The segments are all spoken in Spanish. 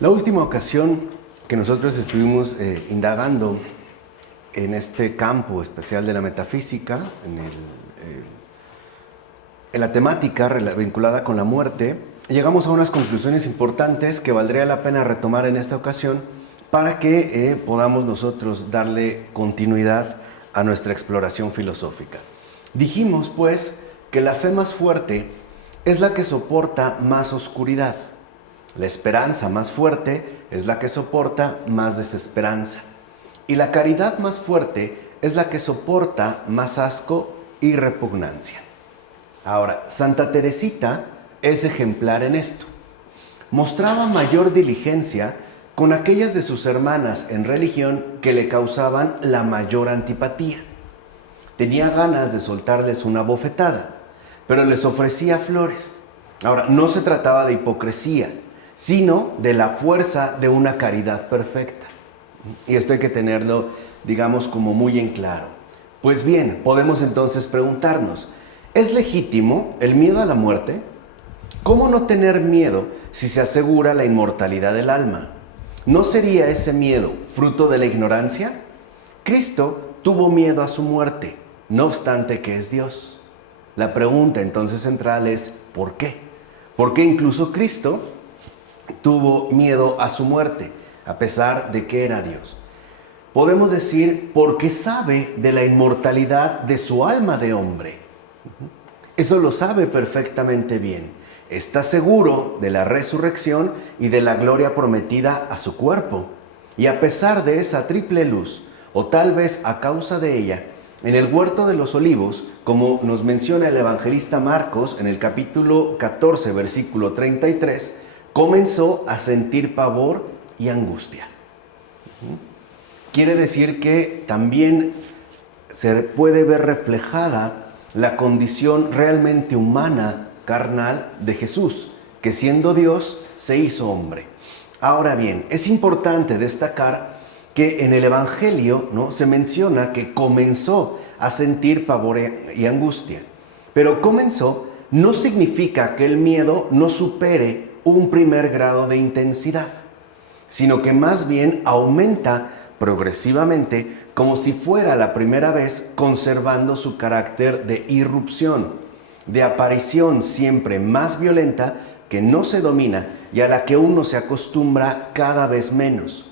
La última ocasión que nosotros estuvimos indagando en este campo especial de la metafísica, en la temática vinculada con la muerte, llegamos a unas conclusiones importantes que valdría la pena retomar en esta ocasión para que podamos nosotros darle continuidad a nuestra exploración filosófica. Dijimos, pues, que la fe más fuerte es la que soporta más oscuridad. La esperanza más fuerte es la que soporta más desesperanza. Y la caridad más fuerte es la que soporta más asco y repugnancia. Ahora, Santa Teresita es ejemplar en esto. Mostraba mayor diligencia con aquellas de sus hermanas en religión que le causaban la mayor antipatía. Tenía ganas de soltarles una bofetada, pero les ofrecía flores. Ahora, no se trataba de hipocresía, sino de la fuerza de una caridad perfecta. Y esto hay que tenerlo, digamos, como muy en claro. Pues bien, podemos entonces preguntarnos, ¿es legítimo el miedo a la muerte? ¿Cómo no tener miedo si se asegura la inmortalidad del alma? ¿No sería ese miedo fruto de la ignorancia? Cristo tuvo miedo a su muerte, no obstante que es Dios. La pregunta entonces central es, ¿por qué? ¿Por qué incluso Cristo tuvo miedo a su muerte, a pesar de que era Dios? Podemos decir, porque sabe de la inmortalidad de su alma de hombre. Eso lo sabe perfectamente bien. Está seguro de la resurrección y de la gloria prometida a su cuerpo. Y a pesar de esa triple luz, o tal vez a causa de ella, en el huerto de los olivos, como nos menciona el evangelista Marcos en el capítulo 14, versículo 33, comenzó a sentir pavor y angustia. Quiere decir que también se puede ver reflejada la condición realmente humana, carnal, de Jesús, que siendo Dios se hizo hombre. Ahora bien, es importante destacar que en el Evangelio, ¿no?, se menciona que comenzó a sentir pavor y angustia. Pero comenzó no significa que el miedo no supere un primer grado de intensidad, sino que más bien aumenta progresivamente como si fuera la primera vez, conservando su carácter de irrupción, de aparición siempre más violenta que no se domina y a la que uno se acostumbra cada vez menos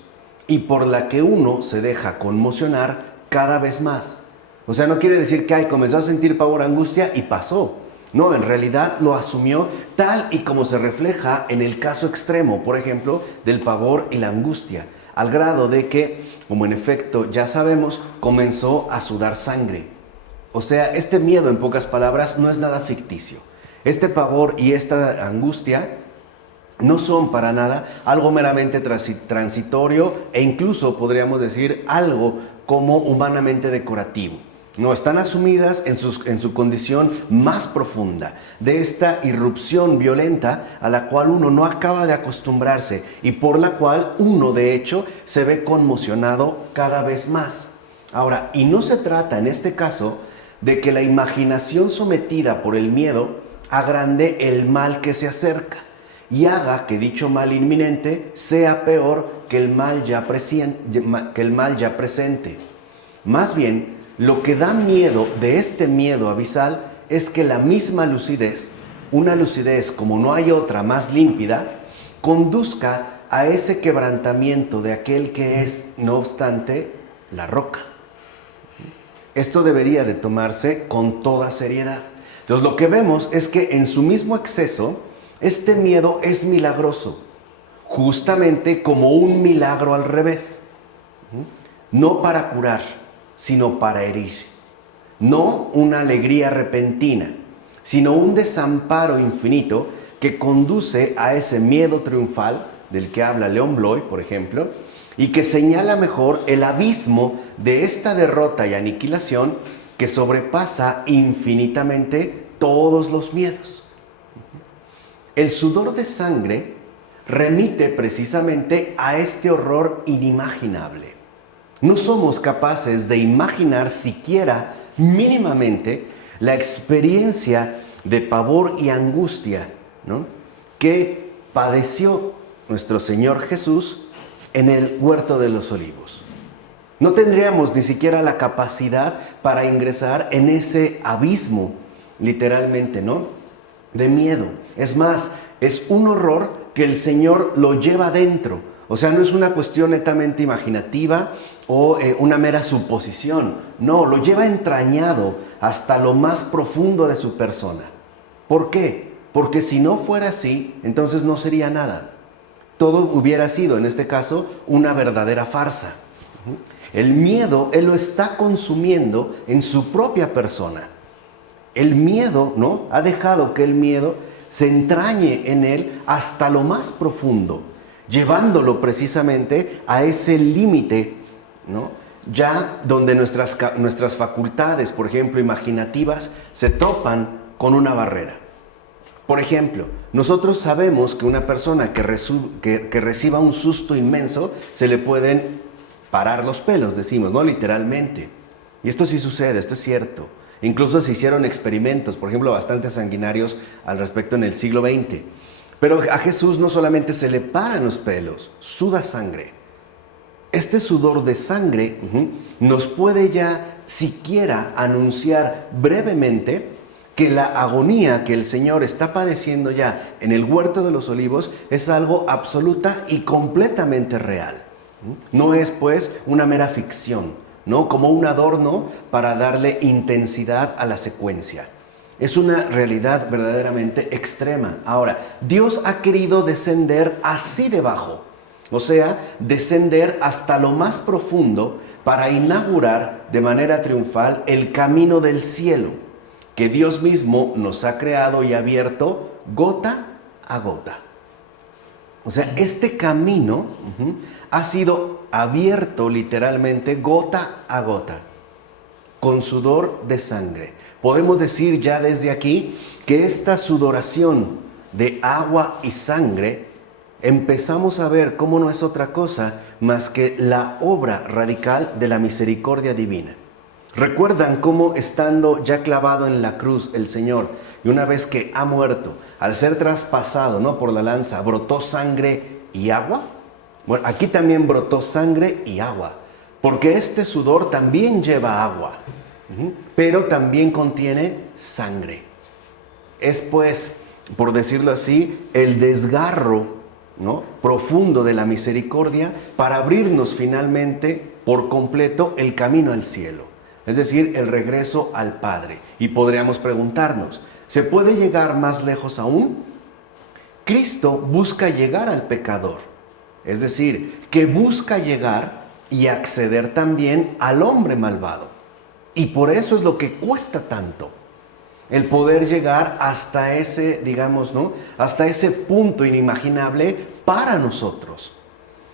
y por la que uno se deja conmocionar cada vez más. O sea, no quiere decir que comenzó a sentir pavor, angustia y pasó. No, en realidad lo asumió tal y como se refleja en el caso extremo, por ejemplo, del pavor y la angustia, al grado de que, como en efecto ya sabemos, comenzó a sudar sangre. O sea, este miedo, en pocas palabras, no es nada ficticio. Este pavor y esta angustia no son para nada algo meramente transitorio e incluso podríamos decir algo como humanamente decorativo. No, están asumidas en su condición más profunda, de esta irrupción violenta a la cual uno no acaba de acostumbrarse y por la cual uno, de hecho, se ve conmocionado cada vez más. Ahora, y no se trata en este caso de que la imaginación sometida por el miedo agrande el mal que se acerca y haga que dicho mal inminente sea peor que el mal ya presente. Más bien, lo que da miedo de este miedo abisal es que la misma lucidez, una lucidez como no hay otra más límpida, conduzca a ese quebrantamiento de aquel que es, no obstante, la roca. Esto debería de tomarse con toda seriedad. Entonces lo que vemos es que en su mismo exceso, este miedo es milagroso, justamente como un milagro al revés, no para curar, sino para herir. No una alegría repentina, sino un desamparo infinito que conduce a ese miedo triunfal del que habla León Bloy, por ejemplo, y que señala mejor el abismo de esta derrota y aniquilación que sobrepasa infinitamente todos los miedos. El sudor de sangre remite precisamente a este horror inimaginable. No somos capaces de imaginar siquiera mínimamente la experiencia de pavor y angustia, ¿no?, que padeció nuestro Señor Jesús en el huerto de los olivos. No tendríamos ni siquiera la capacidad para ingresar en ese abismo, literalmente, ¿no?, de miedo. Es más, es un horror que el Señor lo lleva dentro. O sea, no es una cuestión netamente imaginativa o una mera suposición. No, lo lleva entrañado hasta lo más profundo de su persona. ¿Por qué? Porque si no fuera así, entonces no sería nada. Todo hubiera sido, en este caso, una verdadera farsa. El miedo, Él lo está consumiendo en su propia persona. El miedo, ¿no?, ha dejado que el miedo se entrañe en Él hasta lo más profundo, llevándolo precisamente a ese límite, ¿no?, ya donde nuestras facultades, por ejemplo, imaginativas, se topan con una barrera. Por ejemplo, nosotros sabemos que una persona que reciba un susto inmenso, se le pueden parar los pelos, decimos, ¿no?, literalmente. Y esto sí sucede, esto es cierto. Incluso se hicieron experimentos, por ejemplo, bastante sanguinarios al respecto en el siglo XX. Pero a Jesús no solamente se le paran los pelos, suda sangre. Este sudor de sangre nos puede ya siquiera anunciar brevemente que la agonía que el Señor está padeciendo ya en el huerto de los olivos es algo absoluta y completamente real. No es pues una mera ficción, ¿no?, como un adorno para darle intensidad a la secuencia. Es una realidad verdaderamente extrema. Ahora, Dios ha querido descender así debajo, o sea, descender hasta lo más profundo para inaugurar de manera triunfal el camino del cielo, que Dios mismo nos ha creado y abierto gota a gota. O sea, este camino ha sido abierto literalmente gota a gota, con sudor de sangre. Podemos decir ya desde aquí que esta sudoración de agua y sangre empezamos a ver cómo no es otra cosa más que la obra radical de la misericordia divina. ¿Recuerdan cómo, estando ya clavado en la cruz el Señor, y una vez que ha muerto, al ser traspasado, ¿no?, por la lanza, brotó sangre y agua? Bueno, aquí también brotó sangre y agua, porque este sudor también lleva agua, pero también contiene sangre. Es pues, por decirlo así, el desgarro, ¿no?, profundo de la misericordia para abrirnos finalmente por completo el camino al cielo, es decir, el regreso al Padre. Y podríamos preguntarnos, ¿se puede llegar más lejos aún? Cristo busca llegar al pecador, es decir, que busca llegar y acceder también al hombre malvado. Y por eso es lo que cuesta tanto, el poder llegar hasta ese, digamos, ¿no?, hasta ese punto inimaginable para nosotros.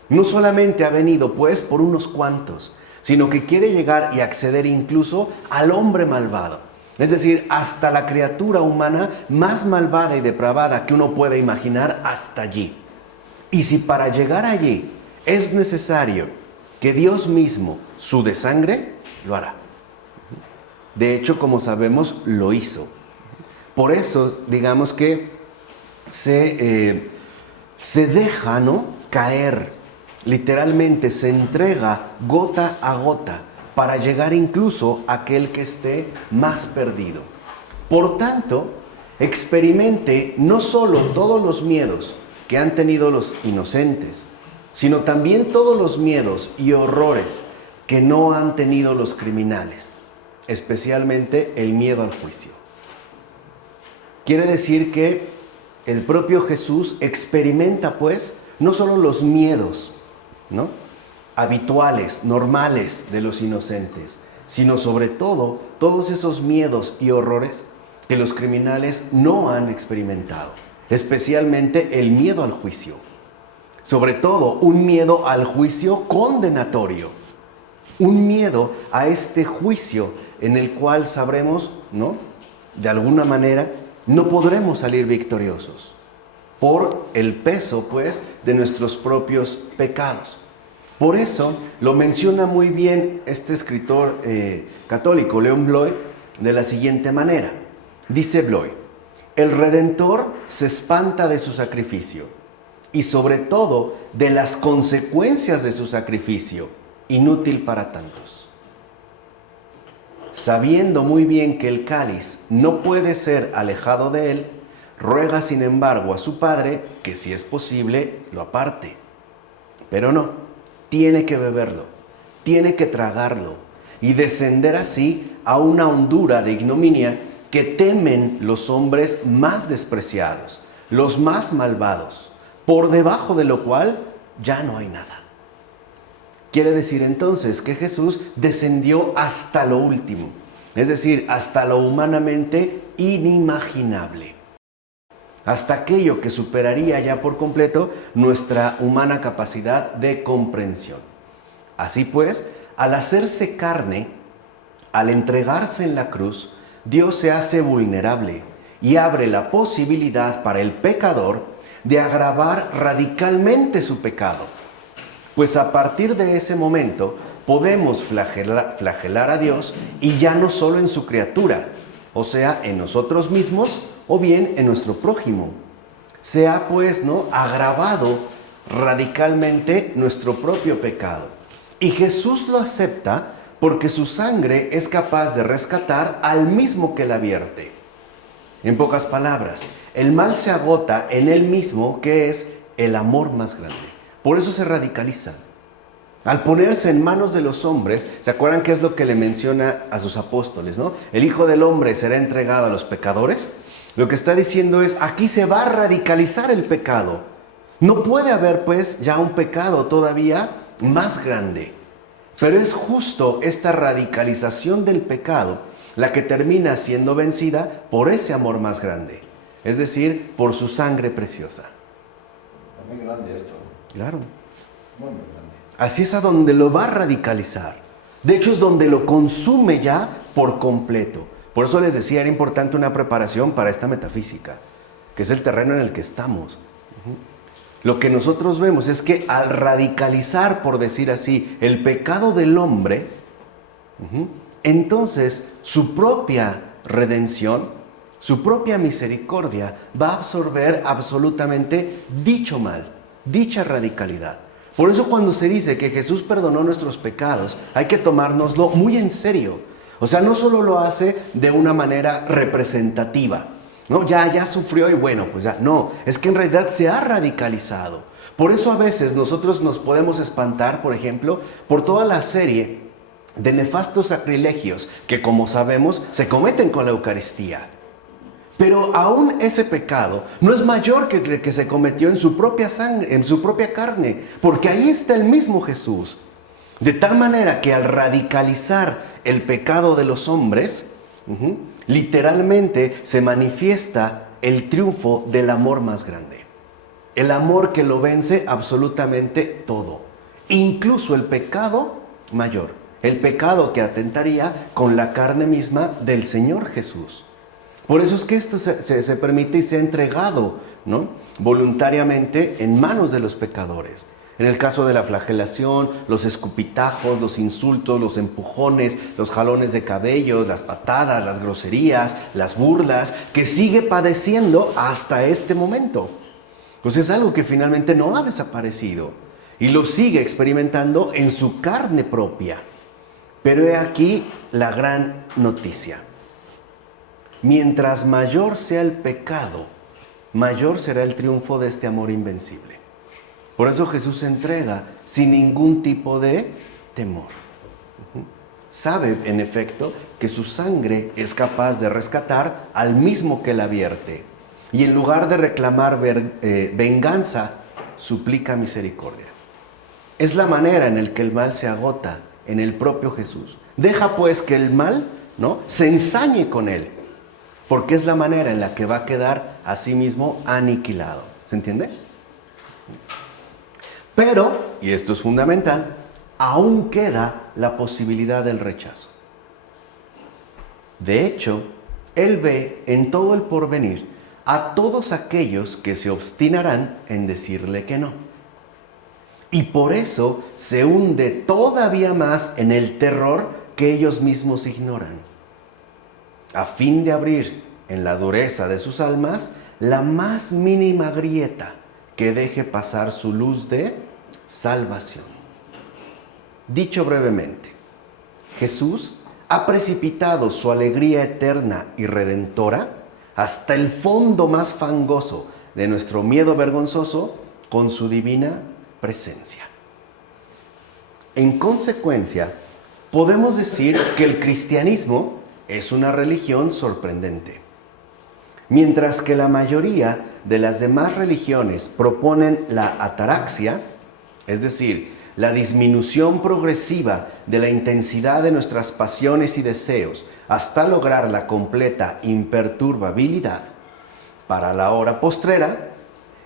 No solamente ha venido pues por unos cuantos, sino que quiere llegar y acceder incluso al hombre malvado. Es decir, hasta la criatura humana más malvada y depravada que uno puede imaginar, hasta allí. Y si para llegar allí es necesario que Dios mismo sude sangre, lo hará. De hecho, como sabemos, lo hizo. Por eso, digamos que se deja, ¿no?, caer. Literalmente se entrega gota a gota para llegar incluso a aquel que esté más perdido. Por tanto, experimente no solo todos los miedos que han tenido los inocentes, sino también todos los miedos y horrores que no han tenido los criminales, especialmente el miedo al juicio. Quiere decir que el propio Jesús experimenta pues no solo los miedos, ¿no?, habituales, normales de los inocentes, sino sobre todo todos esos miedos y horrores que los criminales no han experimentado, especialmente el miedo al juicio. Sobre todo un miedo al juicio condenatorio, un miedo a este juicio en el cual sabremos, ¿no?, de alguna manera no podremos salir victoriosos por el peso pues de nuestros propios pecados. Por eso lo menciona muy bien este escritor católico, León Bloy, de la siguiente manera. Dice Bloy: el Redentor se espanta de su sacrificio y sobre todo de las consecuencias de su sacrificio, inútil para tantos. Sabiendo muy bien que el cáliz no puede ser alejado de él, ruega sin embargo a su Padre que si es posible lo aparte. Pero no, tiene que beberlo, tiene que tragarlo y descender así a una hondura de ignominia que temen los hombres más despreciados, los más malvados, por debajo de lo cual ya no hay nada. Quiere decir entonces que Jesús descendió hasta lo último, es decir, hasta lo humanamente inimaginable, hasta aquello que superaría ya por completo nuestra humana capacidad de comprensión. Así pues, al hacerse carne, al entregarse en la cruz, Dios se hace vulnerable y abre la posibilidad para el pecador de agravar radicalmente su pecado. Pues a partir de ese momento podemos flagelar a Dios, y ya no solo en su criatura, o sea, en nosotros mismos o bien en nuestro prójimo. Se ha pues agravado radicalmente nuestro propio pecado. Y Jesús lo acepta porque su sangre es capaz de rescatar al mismo que la vierte. En pocas palabras, el mal se agota en él mismo, que es el amor más grande. Por eso se radicaliza. Al ponerse en manos de los hombres, ¿se acuerdan qué es lo que le menciona a sus apóstoles, no? El Hijo del Hombre será entregado a los pecadores. Lo que está diciendo es, aquí se va a radicalizar el pecado. No puede haber pues ya un pecado todavía más grande. Pero es justo esta radicalización del pecado la que termina siendo vencida por ese amor más grande. Es decir, por su sangre preciosa. Muy grande esto. Claro. Muy grande. Así es a donde lo va a radicalizar. De hecho, es donde lo consume ya por completo. Por eso les decía, era importante una preparación para esta metafísica, que es el terreno en el que estamos. Lo que nosotros vemos es que al radicalizar, por decir así, el pecado del hombre, entonces su propia redención, su propia misericordia va a absorber absolutamente dicho mal, dicha radicalidad. Por eso cuando se dice que Jesús perdonó nuestros pecados, hay que tomárnoslo muy en serio. O sea, no solo lo hace de una manera representativa, ¿no? Ya sufrió y bueno, pues ya. No, es que en realidad se ha radicalizado. Por eso a veces nosotros nos podemos espantar, por ejemplo, por toda la serie de nefastos sacrilegios que, como sabemos, se cometen con la Eucaristía. Pero aún ese pecado no es mayor que el que se cometió en su propia sangre, en su propia carne, porque ahí está el mismo Jesús. De tal manera que al radicalizar el pecado de los hombres, literalmente se manifiesta el triunfo del amor más grande. El amor que lo vence absolutamente todo, incluso el pecado mayor, el pecado que atentaría con la carne misma del Señor Jesús. Por eso es que esto se permite y se ha entregado, ¿no?, voluntariamente en manos de los pecadores. En el caso de la flagelación, los escupitajos, los insultos, los empujones, los jalones de cabello, las patadas, las groserías, las burlas, que sigue padeciendo hasta este momento. Pues es algo que finalmente no ha desaparecido y lo sigue experimentando en su carne propia. Pero he aquí la gran noticia. Mientras mayor sea el pecado, mayor será el triunfo de este amor invencible. Por eso Jesús se entrega sin ningún tipo de temor. Sabe, en efecto, que su sangre es capaz de rescatar al mismo que la vierte. Y en lugar de reclamar venganza, suplica misericordia. Es la manera en la que el mal se agota en el propio Jesús. Deja pues que el mal, ¿no?, se ensañe con él, porque es la manera en la que va a quedar a sí mismo aniquilado. ¿Se entiende? Pero, y esto es fundamental, aún queda la posibilidad del rechazo. De hecho, Él ve en todo el porvenir a todos aquellos que se obstinarán en decirle que no. Y por eso se hunde todavía más en el terror que ellos mismos ignoran, a fin de abrir en la dureza de sus almas la más mínima grieta que deje pasar su luz de salvación. Dicho brevemente, Jesús ha precipitado su alegría eterna y redentora hasta el fondo más fangoso de nuestro miedo vergonzoso con su divina presencia. En consecuencia, podemos decir que el cristianismo es una religión sorprendente. Mientras que la mayoría de las demás religiones proponen la ataraxia, es decir, la disminución progresiva de la intensidad de nuestras pasiones y deseos hasta lograr la completa imperturbabilidad, para la hora postrera,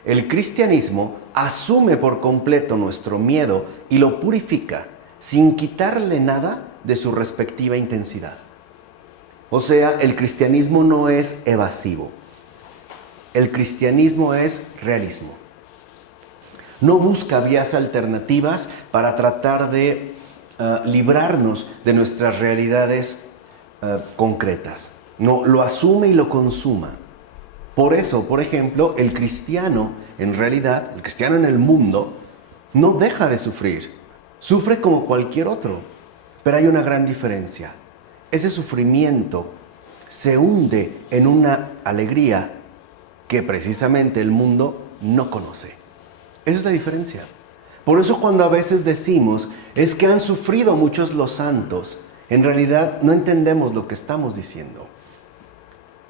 el cristianismo asume por completo nuestro miedo y lo purifica sin quitarle nada de su respectiva intensidad. O sea, el cristianismo no es evasivo. El cristianismo es realismo. No busca vías alternativas para tratar de librarnos de nuestras realidades concretas. No, lo asume y lo consuma. Por eso, por ejemplo, el cristiano en realidad, el cristiano en el mundo, no deja de sufrir. Sufre como cualquier otro, pero hay una gran diferencia. Ese sufrimiento se hunde en una alegría que precisamente el mundo no conoce. Esa es la diferencia. Por eso cuando a veces decimos, es que han sufrido muchos los santos, en realidad no entendemos lo que estamos diciendo.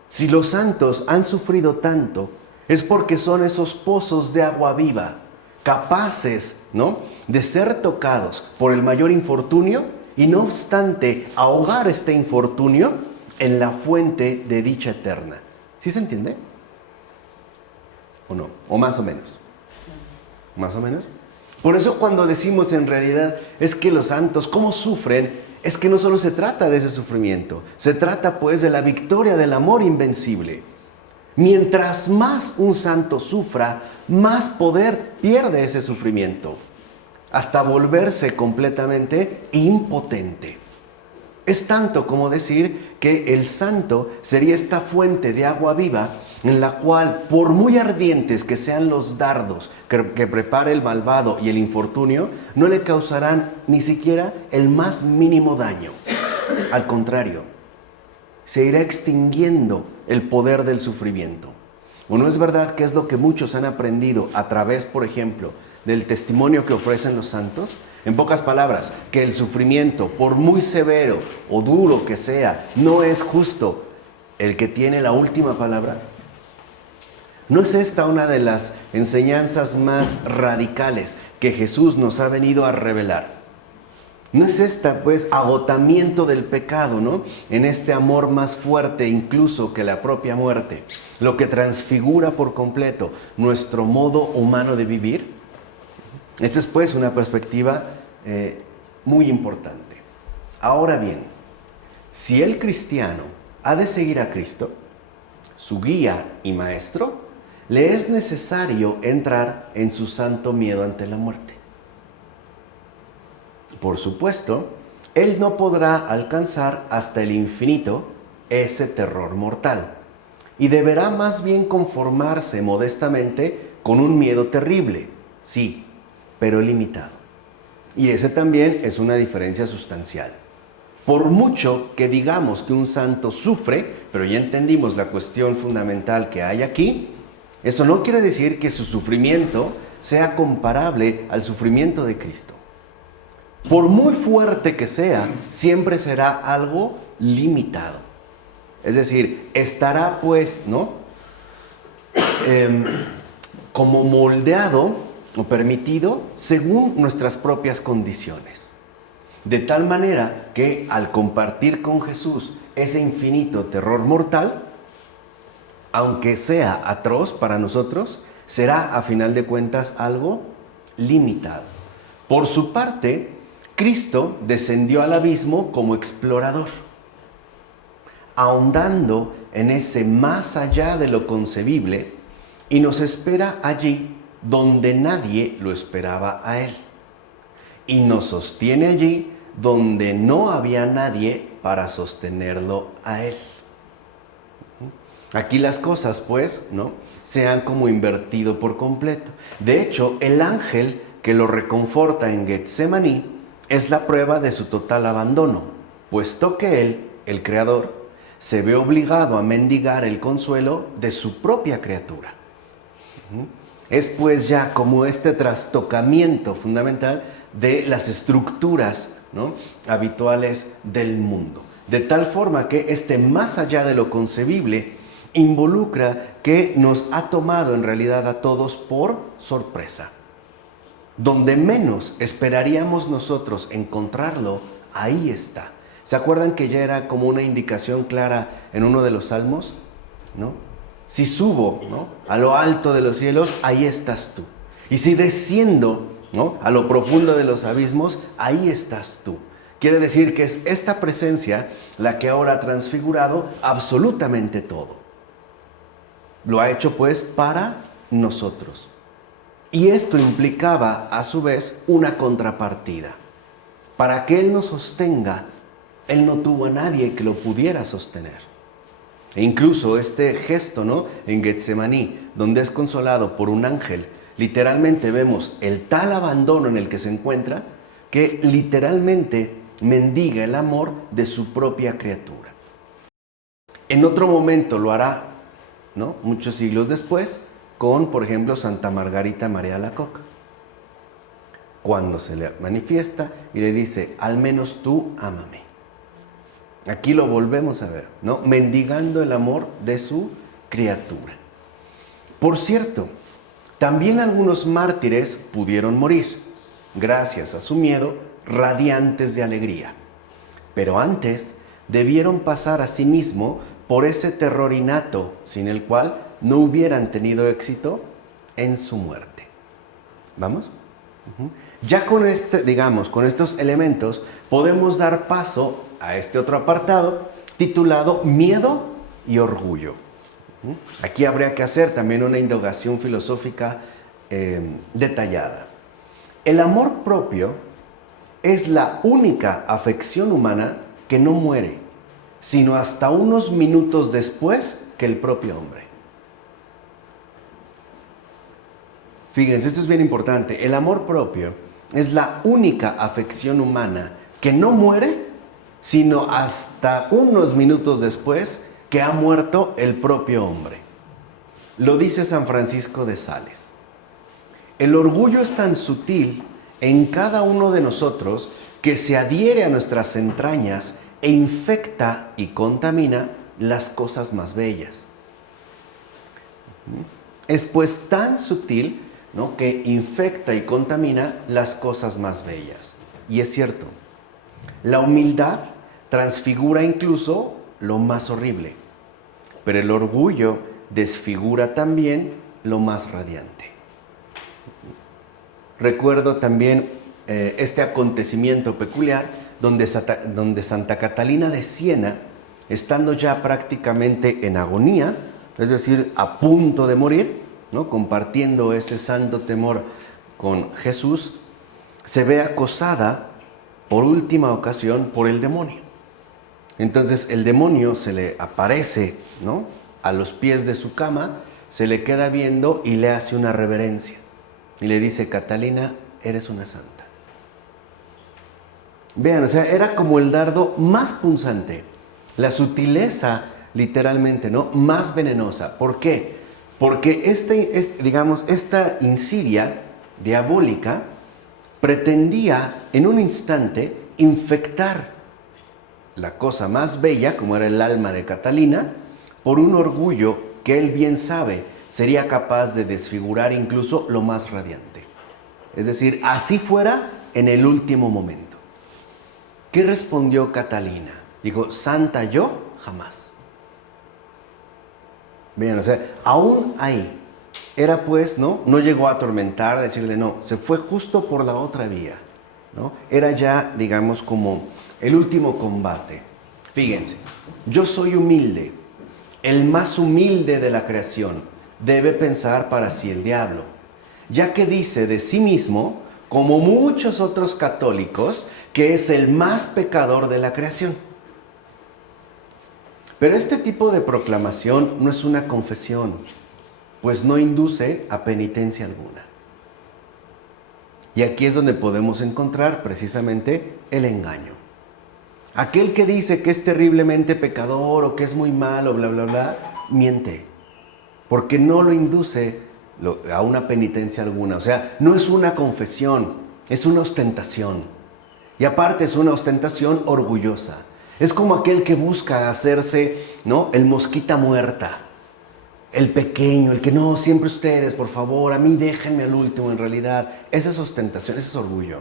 Si los santos han sufrido tanto, es porque son esos pozos de agua viva, capaces, ¿no?, de ser tocados por el mayor infortunio y no obstante ahogar este infortunio en la fuente de dicha eterna. ¿Sí se entiende? ¿O no? ¿O más o menos? ¿Más o menos? Por eso cuando decimos en realidad es que los santos, ¿cómo sufren? Es que no solo se trata de ese sufrimiento, se trata pues de la victoria del amor invencible. Mientras más un santo sufra, más poder pierde ese sufrimiento, hasta volverse completamente impotente. Es tanto como decir que el santo sería esta fuente de agua viva en la cual, por muy ardientes que sean los dardos que prepare el malvado y el infortunio, no le causarán ni siquiera el más mínimo daño. Al contrario, se irá extinguiendo el poder del sufrimiento. ¿O no es verdad que es lo que muchos han aprendido a través, por ejemplo, del testimonio que ofrecen los santos? En pocas palabras, que el sufrimiento, por muy severo o duro que sea, no es justo el que tiene la última palabra. ¿No es esta una de las enseñanzas más radicales que Jesús nos ha venido a revelar? ¿No es esta, pues, agotamiento del pecado, ¿no?, en este amor más fuerte incluso que la propia muerte, lo que transfigura por completo nuestro modo humano de vivir? Esta es, pues, una perspectiva muy importante. Ahora bien, si el cristiano ha de seguir a Cristo, su guía y maestro, le es necesario entrar en su santo miedo ante la muerte. Por supuesto, él no podrá alcanzar hasta el infinito ese terror mortal y deberá más bien conformarse modestamente con un miedo terrible, sí, pero limitado. Y ese también es una diferencia sustancial. Por mucho que digamos que un santo sufre, pero ya entendimos la cuestión fundamental que hay aquí, eso no quiere decir que su sufrimiento sea comparable al sufrimiento de Cristo. Por muy fuerte que sea, siempre será algo limitado. Es decir, estará pues, ¿no?, como moldeado o permitido según nuestras propias condiciones. De tal manera que al compartir con Jesús ese infinito terror mortal, aunque sea atroz para nosotros, será a final de cuentas algo limitado. Por su parte, Cristo descendió al abismo como explorador, ahondando en ese más allá de lo concebible, y nos espera allí donde nadie lo esperaba a Él, y nos sostiene allí donde no había nadie para sostenerlo a Él. Aquí las cosas, pues, ¿no?, se han como invertido por completo. De hecho, el ángel que lo reconforta en Getsemaní es la prueba de su total abandono, puesto que él, el Creador, se ve obligado a mendigar el consuelo de su propia criatura. Es pues ya como este trastocamiento fundamental de las estructuras, ¿no?, habituales del mundo. De tal forma que más allá de lo concebible, involucra que nos ha tomado en realidad a todos por sorpresa. Donde menos esperaríamos nosotros encontrarlo, ahí está. ¿Se acuerdan que ya era como una indicación clara en uno de los salmos? ¿No? Si subo, ¿no?, a lo alto de los cielos, ahí estás tú. Y si desciendo, ¿no?, a lo profundo de los abismos, ahí estás tú. Quiere decir que es esta presencia la que ahora ha transfigurado absolutamente todo. Lo ha hecho pues para nosotros. Y esto implicaba a su vez una contrapartida. Para que Él nos sostenga, Él no tuvo a nadie que lo pudiera sostener. E incluso este gesto, ¿no?, en Getsemaní, donde es consolado por un ángel, literalmente vemos el tal abandono en el que se encuentra, que literalmente mendiga el amor de su propia criatura. En otro momento lo hará, ¿no?, muchos siglos después, con, por ejemplo, Santa Margarita María Alacoque, cuando se le manifiesta y le dice, al menos tú ámame. Aquí lo volvemos a ver, ¿no?, mendigando el amor de su criatura. Por cierto, también algunos mártires pudieron morir, gracias a su miedo, radiantes de alegría. Pero antes debieron pasar a sí mismo por ese terror innato, sin el cual no hubieran tenido éxito en su muerte. ¿Vamos? Ya con con estos elementos, podemos dar paso a este otro apartado titulado Miedo y Orgullo. Aquí habría que hacer también una indagación filosófica detallada. El amor propio es la única afección humana que no muere, sino hasta unos minutos después que el propio hombre. Fíjense, esto es bien importante. El amor propio es la única afección humana que no muere, sino hasta unos minutos después que ha muerto el propio hombre. Lo dice San Francisco de Sales. El orgullo es tan sutil en cada uno de nosotros que se adhiere a nuestras entrañas e infecta y contamina las cosas más bellas. Es pues tan sutil, ¿no?, que infecta y contamina las cosas más bellas. Y es cierto, la humildad transfigura incluso lo más horrible, pero el orgullo desfigura también lo más radiante. Recuerdo también este acontecimiento peculiar donde Santa Catalina de Siena, estando ya prácticamente en agonía, es decir, a punto de morir, ¿no?, compartiendo ese santo temor con Jesús, se ve acosada por última ocasión por el demonio. Entonces el demonio se le aparece, ¿no?, a los pies de su cama, se le queda viendo y le hace una reverencia. Y le dice, Catalina, eres una santa. Vean, o sea, era como el dardo más punzante, la sutileza literalmente, ¿no?, más venenosa. ¿Por qué? Porque esta insidia diabólica pretendía en un instante infectar la cosa más bella, como era el alma de Catalina, por un orgullo que él bien sabe sería capaz de desfigurar incluso lo más radiante. Es decir, así fuera en el último momento. ¿Qué respondió Catalina? Dijo, santa yo, jamás. Vean, o sea, aún ahí, era pues, ¿no? No llegó a atormentar, a decirle no, se fue justo por la otra vía, ¿no? Era ya, digamos, como el último combate. Fíjense, yo soy humilde, el más humilde de la creación, debe pensar para sí el diablo, ya que dice de sí mismo, como muchos otros católicos, que es el más pecador de la creación. Pero este tipo de proclamación no es una confesión, pues no induce a penitencia alguna. Y aquí es donde podemos encontrar precisamente el engaño. Aquel que dice que es terriblemente pecador o que es muy malo, bla, bla, bla, miente. Porque no lo induce a una penitencia alguna. O sea, no es una confesión, es una ostentación. Y aparte es una ostentación orgullosa. Es como aquel que busca hacerse, ¿no?, el mosquita muerta. El pequeño, el que no, siempre ustedes, por favor, a mí déjenme al último. En realidad, esa es ostentación, ese es orgullo.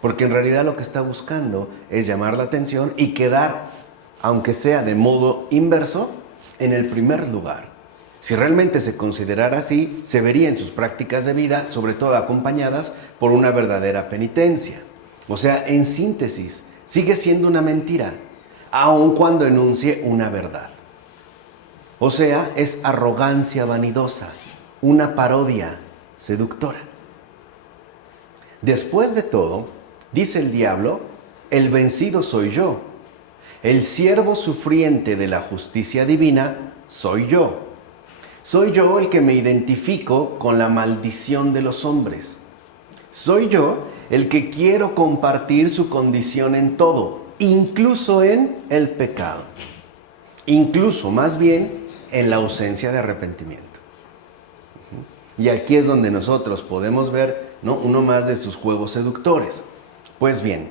Porque en realidad lo que está buscando es llamar la atención y quedar, aunque sea de modo inverso, en el primer lugar. Si realmente se considerara así, se vería en sus prácticas de vida, sobre todo acompañadas por una verdadera penitencia. O sea, en síntesis, sigue siendo una mentira, aun cuando enuncie una verdad. O sea, es arrogancia vanidosa, una parodia seductora. Después de todo, dice el diablo, el vencido soy yo. El siervo sufriente de la justicia divina soy yo. Soy yo el que me identifico con la maldición de los hombres. Soy yo el que quiero compartir su condición en todo, incluso en el pecado. Incluso, más bien, en la ausencia de arrepentimiento. Y aquí es donde nosotros podemos ver, ¿no?, uno más de sus juegos seductores. Pues bien,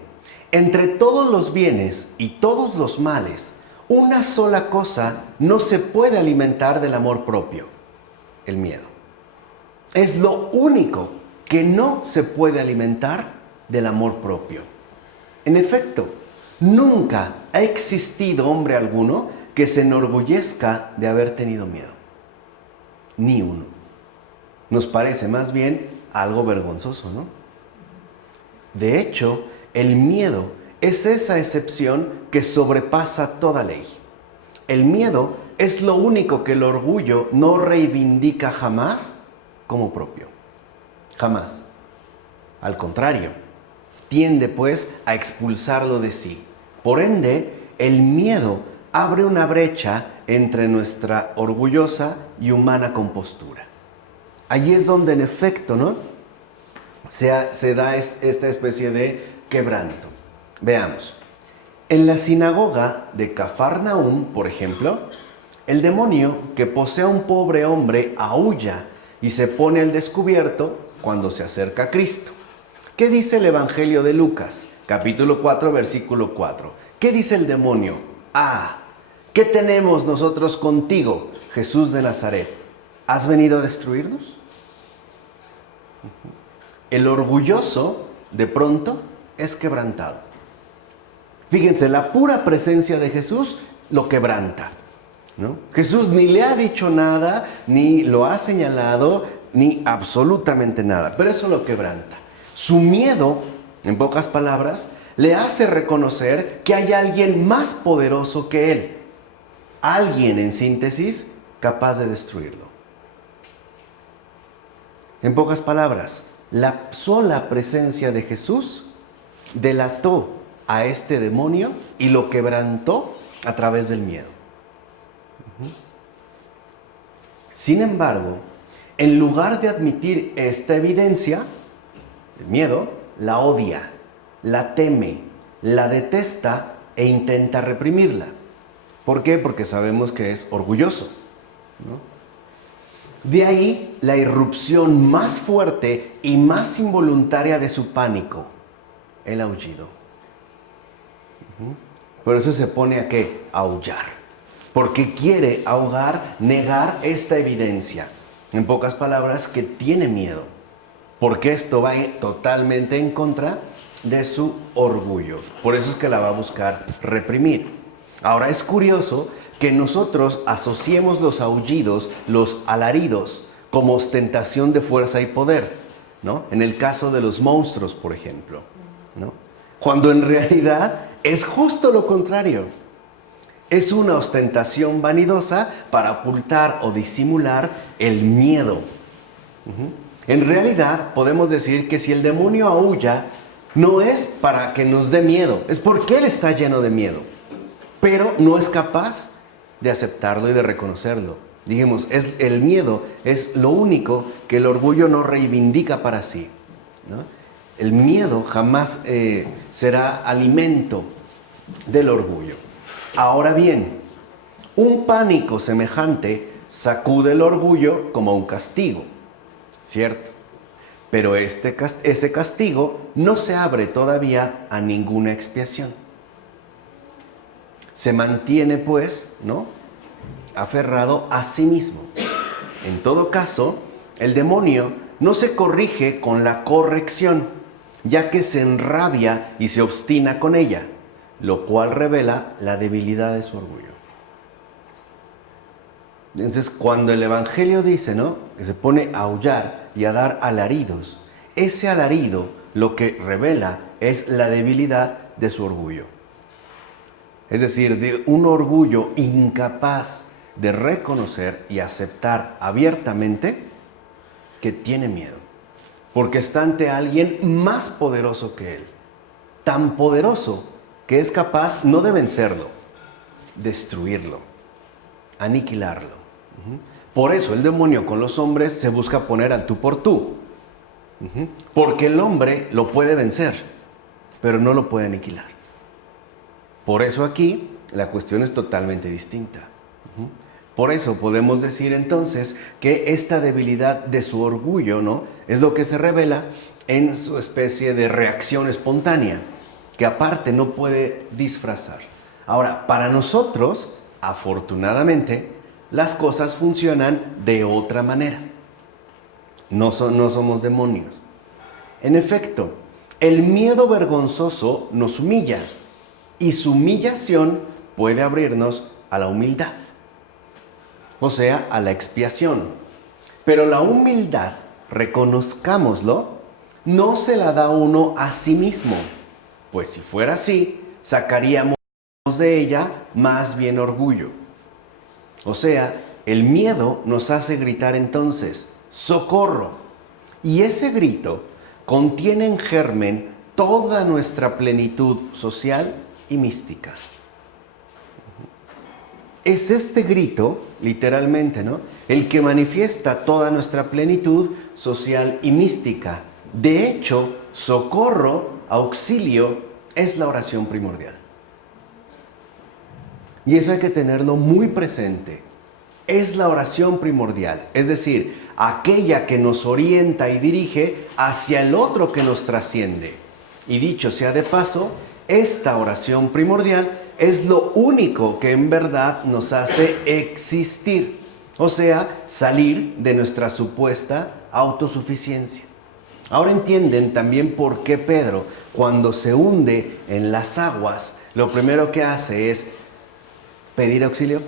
entre todos los bienes y todos los males, una sola cosa no se puede alimentar del amor propio: el miedo. Es lo único que no se puede alimentar del amor propio. En efecto, nunca ha existido hombre alguno que se enorgullezca de haber tenido miedo. Ni uno. Nos parece más bien algo vergonzoso, ¿no? De hecho, el miedo es esa excepción que sobrepasa toda ley. El miedo es lo único que el orgullo no reivindica jamás como propio. Jamás. Al contrario, tiende pues a expulsarlo de sí. Por ende, el miedo abre una brecha entre nuestra orgullosa y humana compostura. Allí es donde en efecto, ¿no?, se da esta especie de quebranto. Veamos. En la sinagoga de Cafarnaúm, por ejemplo, el demonio que posee a un pobre hombre aúlla y se pone al descubierto cuando se acerca a Cristo. ¿Qué dice el Evangelio de Lucas, capítulo 4, versículo 4? ¿Qué dice el demonio? ¿Qué tenemos nosotros contigo, Jesús de Nazaret? ¿Has venido a destruirnos? El orgulloso, de pronto, es quebrantado. Fíjense, la pura presencia de Jesús lo quebranta, ¿no? Jesús ni le ha dicho nada, ni lo ha señalado, ni absolutamente nada, pero eso lo quebranta. Su miedo, en pocas palabras, le hace reconocer que hay alguien más poderoso que él. Alguien, en síntesis, capaz de destruirlo. En pocas palabras, la sola presencia de Jesús delató a este demonio y lo quebrantó a través del miedo. Sin embargo, en lugar de admitir esta evidencia, el miedo la odia, la teme, la detesta e intenta reprimirla. ¿Por qué? Porque sabemos que es orgulloso, ¿no? De ahí la irrupción más fuerte y más involuntaria de su pánico, el aullido. Por eso se pone a ¿qué? A aullar. Porque quiere ahogar, negar esta evidencia. En pocas palabras, que tiene miedo. Porque esto va totalmente en contra de su orgullo. Por eso es que la va a buscar reprimir. Ahora es curioso que nosotros asociemos los aullidos, los alaridos, como ostentación de fuerza y poder, ¿no? En el caso de los monstruos, por ejemplo, ¿no? Cuando en realidad es justo lo contrario. Es una ostentación vanidosa para ocultar o disimular el miedo. En realidad podemos decir que si el demonio aúlla, no es para que nos dé miedo, es porque él está lleno de miedo, pero no es capaz de aceptarlo y de reconocerlo. Dijimos, el miedo es lo único que el orgullo no reivindica para sí, ¿no? El miedo jamás será alimento del orgullo. Ahora bien, un pánico semejante sacude el orgullo como un castigo, ¿cierto? Pero ese castigo no se abre todavía a ninguna expiación. Se mantiene, pues, ¿no?, aferrado a sí mismo. En todo caso, el demonio no se corrige con la corrección, ya que se enrabia y se obstina con ella, lo cual revela la debilidad de su orgullo. Entonces, cuando el Evangelio dice, ¿no?, que se pone a aullar y a dar alaridos, ese alarido lo que revela es la debilidad de su orgullo. Es decir, de un orgullo incapaz de reconocer y aceptar abiertamente que tiene miedo, porque está ante alguien más poderoso que él, tan poderoso que es capaz no de vencerlo, destruirlo, aniquilarlo. Por eso el demonio con los hombres se busca poner al tú por tú, porque el hombre lo puede vencer, pero no lo puede aniquilar. Por eso aquí la cuestión es totalmente distinta. Por eso podemos decir entonces que esta debilidad de su orgullo, ¿no?, es lo que se revela en su especie de reacción espontánea, que aparte no puede disfrazar. Ahora, para nosotros, afortunadamente, las cosas funcionan de otra manera. No somos demonios. En efecto, el miedo vergonzoso nos humilla, y su humillación puede abrirnos a la humildad, o sea, a la expiación. Pero la humildad, reconozcámoslo, no se la da uno a sí mismo, pues si fuera así, sacaríamos de ella más bien orgullo. O sea, el miedo nos hace gritar entonces, ¡socorro! Y ese grito contiene en germen toda nuestra plenitud social y mística. Es este grito, literalmente, ¿no?, el que manifiesta toda nuestra plenitud social y mística. De hecho, socorro, auxilio, es la oración primordial. Y eso hay que tenerlo muy presente. Es la oración primordial, es decir, aquella que nos orienta y dirige hacia el otro que nos trasciende. Y dicho sea de paso, esta oración primordial es lo único que en verdad nos hace existir, o sea, salir de nuestra supuesta autosuficiencia. Ahora entienden también por qué Pedro, cuando se hunde en las aguas, lo primero que hace es pedir auxilio.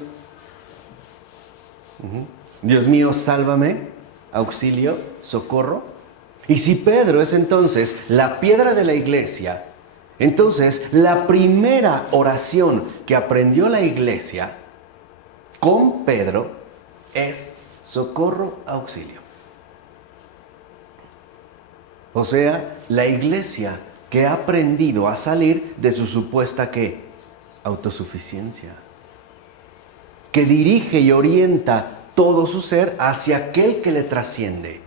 Dios mío, sálvame, auxilio, socorro. Y si Pedro es entonces la piedra de la iglesia, entonces la primera oración que aprendió la iglesia con Pedro es socorro, auxilio. O sea, la iglesia que ha aprendido a salir de su supuesta ¿qué? Autosuficiencia, que dirige y orienta todo su ser hacia aquel que le trasciende.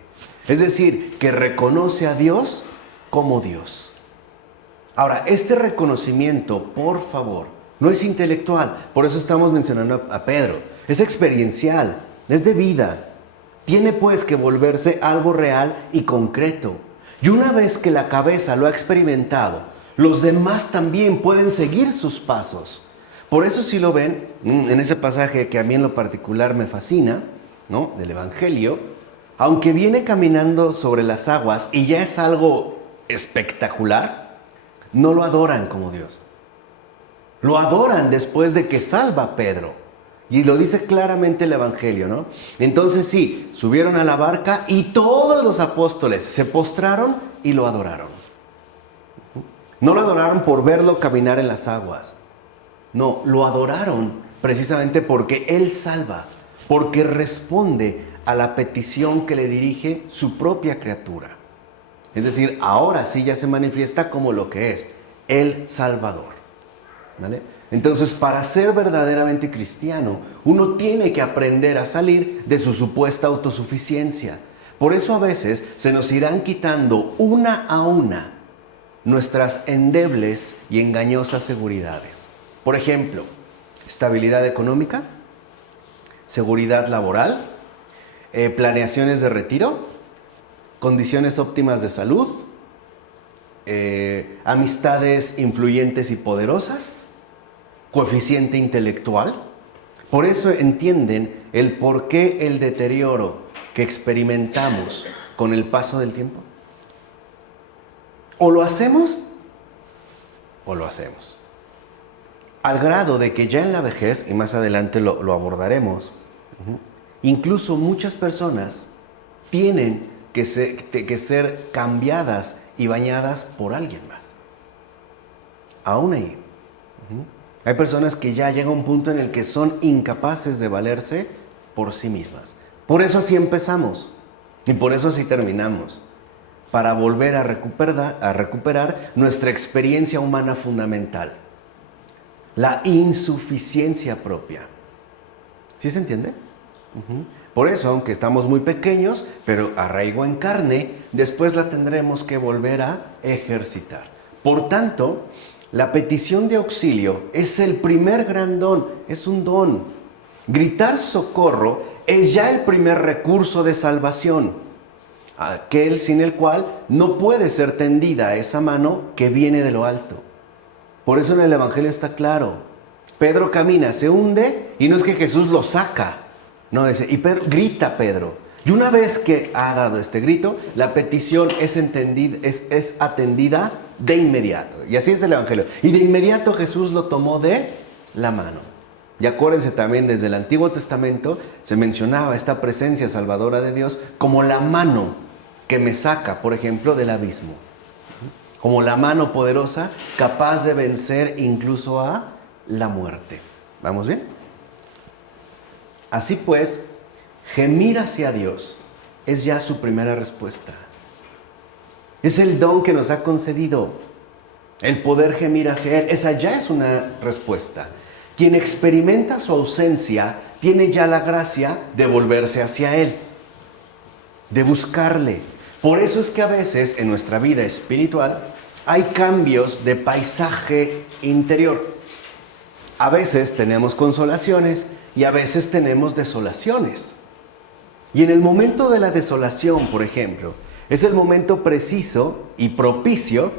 Es decir, que reconoce a Dios como Dios. Ahora, este reconocimiento, por favor, no es intelectual. Por eso estamos mencionando a Pedro. Es experiencial, es de vida. Tiene pues que volverse algo real y concreto. Y una vez que la cabeza lo ha experimentado, los demás también pueden seguir sus pasos. Por eso si lo ven, en ese pasaje que a mí en lo particular me fascina, ¿no?, del Evangelio, aunque viene caminando sobre las aguas y ya es algo espectacular, no lo adoran como Dios. Lo adoran después de que salva a Pedro. Y lo dice claramente el Evangelio, ¿no? Entonces sí, subieron a la barca y todos los apóstoles se postraron y lo adoraron. No lo adoraron por verlo caminar en las aguas. No, lo adoraron precisamente porque Él salva, porque responde a la petición que le dirige su propia criatura. Es decir, ahora sí ya se manifiesta como lo que es, el Salvador. ¿Vale? Entonces, para ser verdaderamente cristiano, uno tiene que aprender a salir de su supuesta autosuficiencia. Por eso a veces se nos irán quitando una a una nuestras endebles y engañosas seguridades. Por ejemplo, estabilidad económica, seguridad laboral, planeaciones de retiro, condiciones óptimas de salud, amistades influyentes y poderosas, coeficiente intelectual. Por eso entienden el por qué el deterioro que experimentamos con el paso del tiempo. O lo hacemos o lo hacemos. Al grado de que ya en la vejez, y más adelante lo abordaremos, incluso muchas personas tienen que ser cambiadas y bañadas por alguien más. Aún ahí. Hay personas que ya llegan a un punto en el que son incapaces de valerse por sí mismas. Por eso así empezamos y por eso así terminamos. Para volver a recuperar nuestra experiencia humana fundamental. La insuficiencia propia. ¿Sí se entiende? Por eso, aunque estamos muy pequeños, pero arraigo en carne, después la tendremos que volver a ejercitar. Por tanto, la petición de auxilio es el primer gran don, es un don. Gritar socorro es ya el primer recurso de salvación, aquel sin el cual no puede ser tendida esa mano que viene de lo alto. Por eso en el Evangelio está claro. Pedro camina, se hunde y no es que Jesús lo saca. No, y grita Pedro. Y una vez que ha dado este grito, la petición es atendida de inmediato. Y así es el Evangelio. Y de inmediato Jesús lo tomó de la mano. Y acuérdense también, desde el Antiguo Testamento se mencionaba esta presencia salvadora de Dios como la mano que me saca, por ejemplo, del abismo. Como la mano poderosa capaz de vencer incluso a la muerte. ¿Vamos bien? Así pues, gemir hacia Dios es ya su primera respuesta. Es el don que nos ha concedido, el poder gemir hacia Él. Esa ya es una respuesta. Quien experimenta su ausencia tiene ya la gracia de volverse hacia Él, de buscarle. Por eso es que a veces en nuestra vida espiritual hay cambios de paisaje interior. A veces tenemos consolaciones y a veces tenemos desolaciones. Y en el momento de la desolación, por ejemplo, es el momento preciso y propicio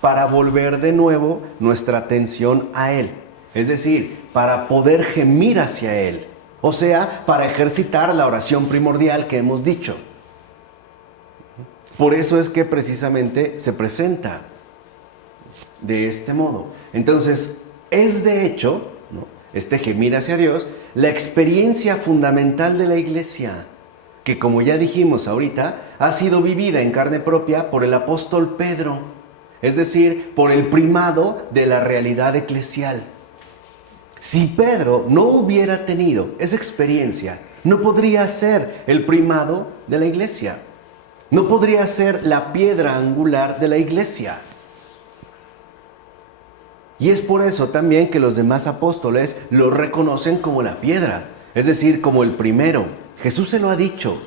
para volver de nuevo nuestra atención a Él. Es decir, para poder gemir hacia Él. O sea, para ejercitar la oración primordial que hemos dicho. Por eso es que precisamente se presenta de este modo. Entonces, es de hecho, ¿no?, este gemir hacia Dios, la experiencia fundamental de la Iglesia, que como ya dijimos ahorita, ha sido vivida en carne propia por el apóstol Pedro, es decir, por el primado de la realidad eclesial. Si Pedro no hubiera tenido esa experiencia, no podría ser el primado de la Iglesia, no podría ser la piedra angular de la Iglesia. Y es por eso también que los demás apóstoles lo reconocen como la piedra, es decir, como el primero. Jesús se lo ha dicho,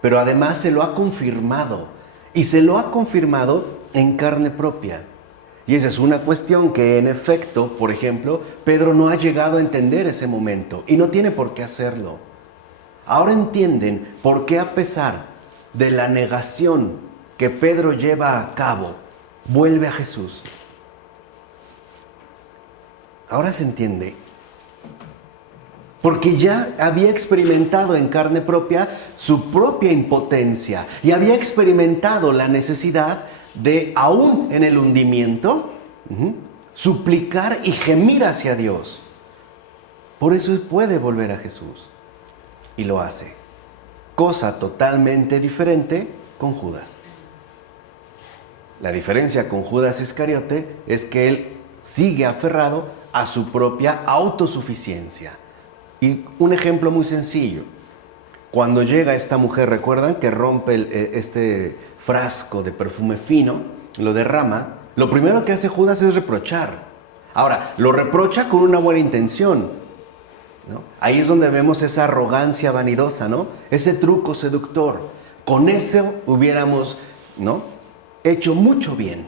pero además se lo ha confirmado, y se lo ha confirmado en carne propia. Y esa es una cuestión que en efecto, por ejemplo, Pedro no ha llegado a entender ese momento, y no tiene por qué hacerlo. Ahora entienden por qué, a pesar de la negación que Pedro lleva a cabo, vuelve a Jesús. Ahora se entiende. Porque ya había experimentado en carne propia su propia impotencia y había experimentado la necesidad de, aún en el hundimiento, suplicar y gemir hacia Dios. Por eso puede volver a Jesús y lo hace. Cosa totalmente diferente con Judas. La diferencia con Judas Iscariote es que él sigue aferrado a su propia autosuficiencia. Y un ejemplo muy sencillo. Cuando llega esta mujer, ¿recuerdan que rompe este frasco de perfume fino, lo derrama? Lo primero que hace Judas es reprochar. Ahora, lo reprocha con una buena intención, ¿no? Ahí es donde vemos esa arrogancia vanidosa, ¿no? Ese truco seductor. Con eso hubiéramos, ¿no?, hecho mucho bien.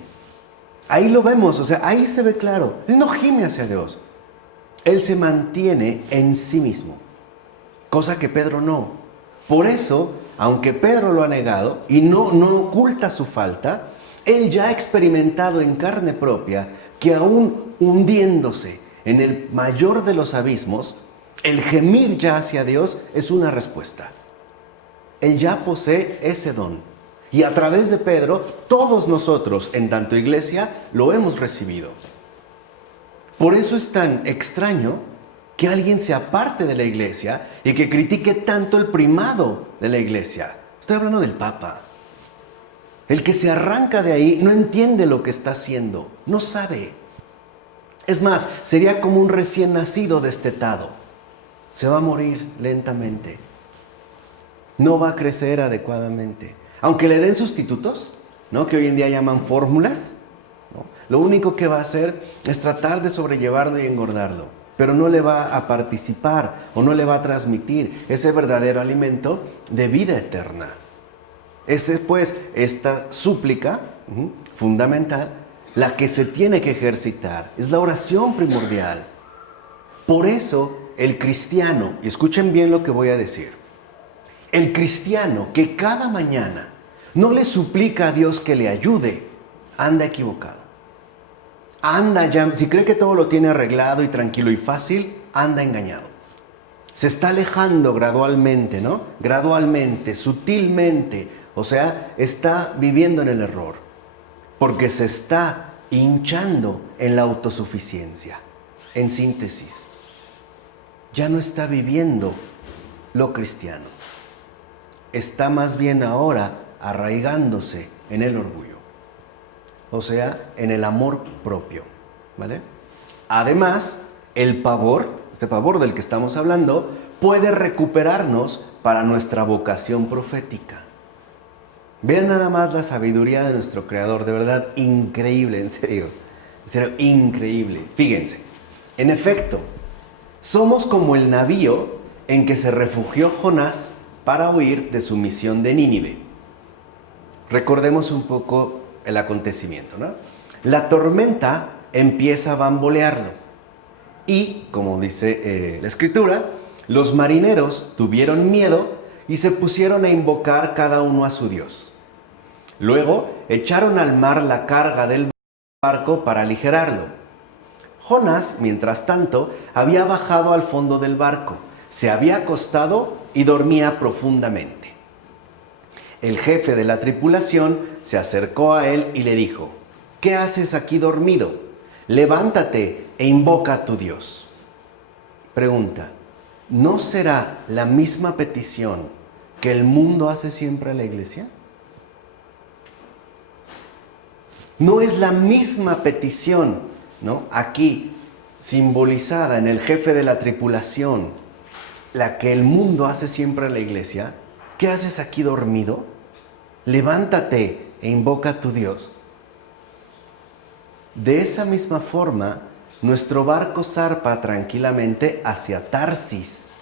Ahí lo vemos, o sea, ahí se ve claro. Él no gime hacia Dios. Él se mantiene en sí mismo, cosa que Pedro no. Por eso, aunque Pedro lo ha negado y no oculta su falta, él ya ha experimentado en carne propia que aún hundiéndose en el mayor de los abismos, el gemir ya hacia Dios es una respuesta. Él ya posee ese don. Y a través de Pedro, todos nosotros, en tanto iglesia, lo hemos recibido. Por eso es tan extraño que alguien se aparte de la iglesia y que critique tanto el primado de la iglesia. Estoy hablando del Papa. El que se arranca de ahí no entiende lo que está haciendo, no sabe. Es más, sería como un recién nacido destetado. Se va a morir lentamente. No va a crecer adecuadamente. Aunque le den sustitutos, ¿no?, que hoy en día llaman fórmulas, ¿no?, lo único que va a hacer es tratar de sobrellevarlo y engordarlo, pero no le va a participar o no le va a transmitir ese verdadero alimento de vida eterna. Esa es pues esta súplica fundamental, la que se tiene que ejercitar. Es la oración primordial. Por eso el cristiano, y escuchen bien lo que voy a decir, el cristiano que cada mañana no le suplica a Dios que le ayude, anda equivocado. Anda ya, si cree que todo lo tiene arreglado y tranquilo y fácil, anda engañado. Se está alejando gradualmente, ¿no? Gradualmente, sutilmente. O sea, está viviendo en el error. Porque se está hinchando en la autosuficiencia. En síntesis, ya no está viviendo lo cristiano. Está más bien ahora arraigándose en el orgullo. O sea, en el amor propio, ¿vale? Además, el pavor, este pavor del que estamos hablando, puede recuperarnos para nuestra vocación profética. Vean nada más la sabiduría de nuestro Creador, de verdad, increíble, en serio, increíble. Fíjense, en efecto, somos como el navío en que se refugió Jonás para huir de su misión de Nínive. Recordemos un poco el acontecimiento, ¿no? La tormenta empieza a bambolearlo y, como dice la escritura, los marineros tuvieron miedo y se pusieron a invocar cada uno a su Dios. Luego echaron al mar la carga del barco para aligerarlo. Jonás, mientras tanto, había bajado al fondo del barco, se había acostado y dormía profundamente. El jefe de la tripulación se acercó a él y le dijo: ¿qué haces aquí dormido? Levántate e invoca a tu Dios. Pregunta: ¿no será la misma petición que el mundo hace siempre a la iglesia? ¿No es la misma petición, ¿no?, aquí simbolizada en el jefe de la tripulación, la que el mundo hace siempre a la iglesia? ¿Qué haces aquí dormido? Levántate e invoca a tu Dios. De esa misma forma, nuestro barco zarpa tranquilamente hacia Tarsis,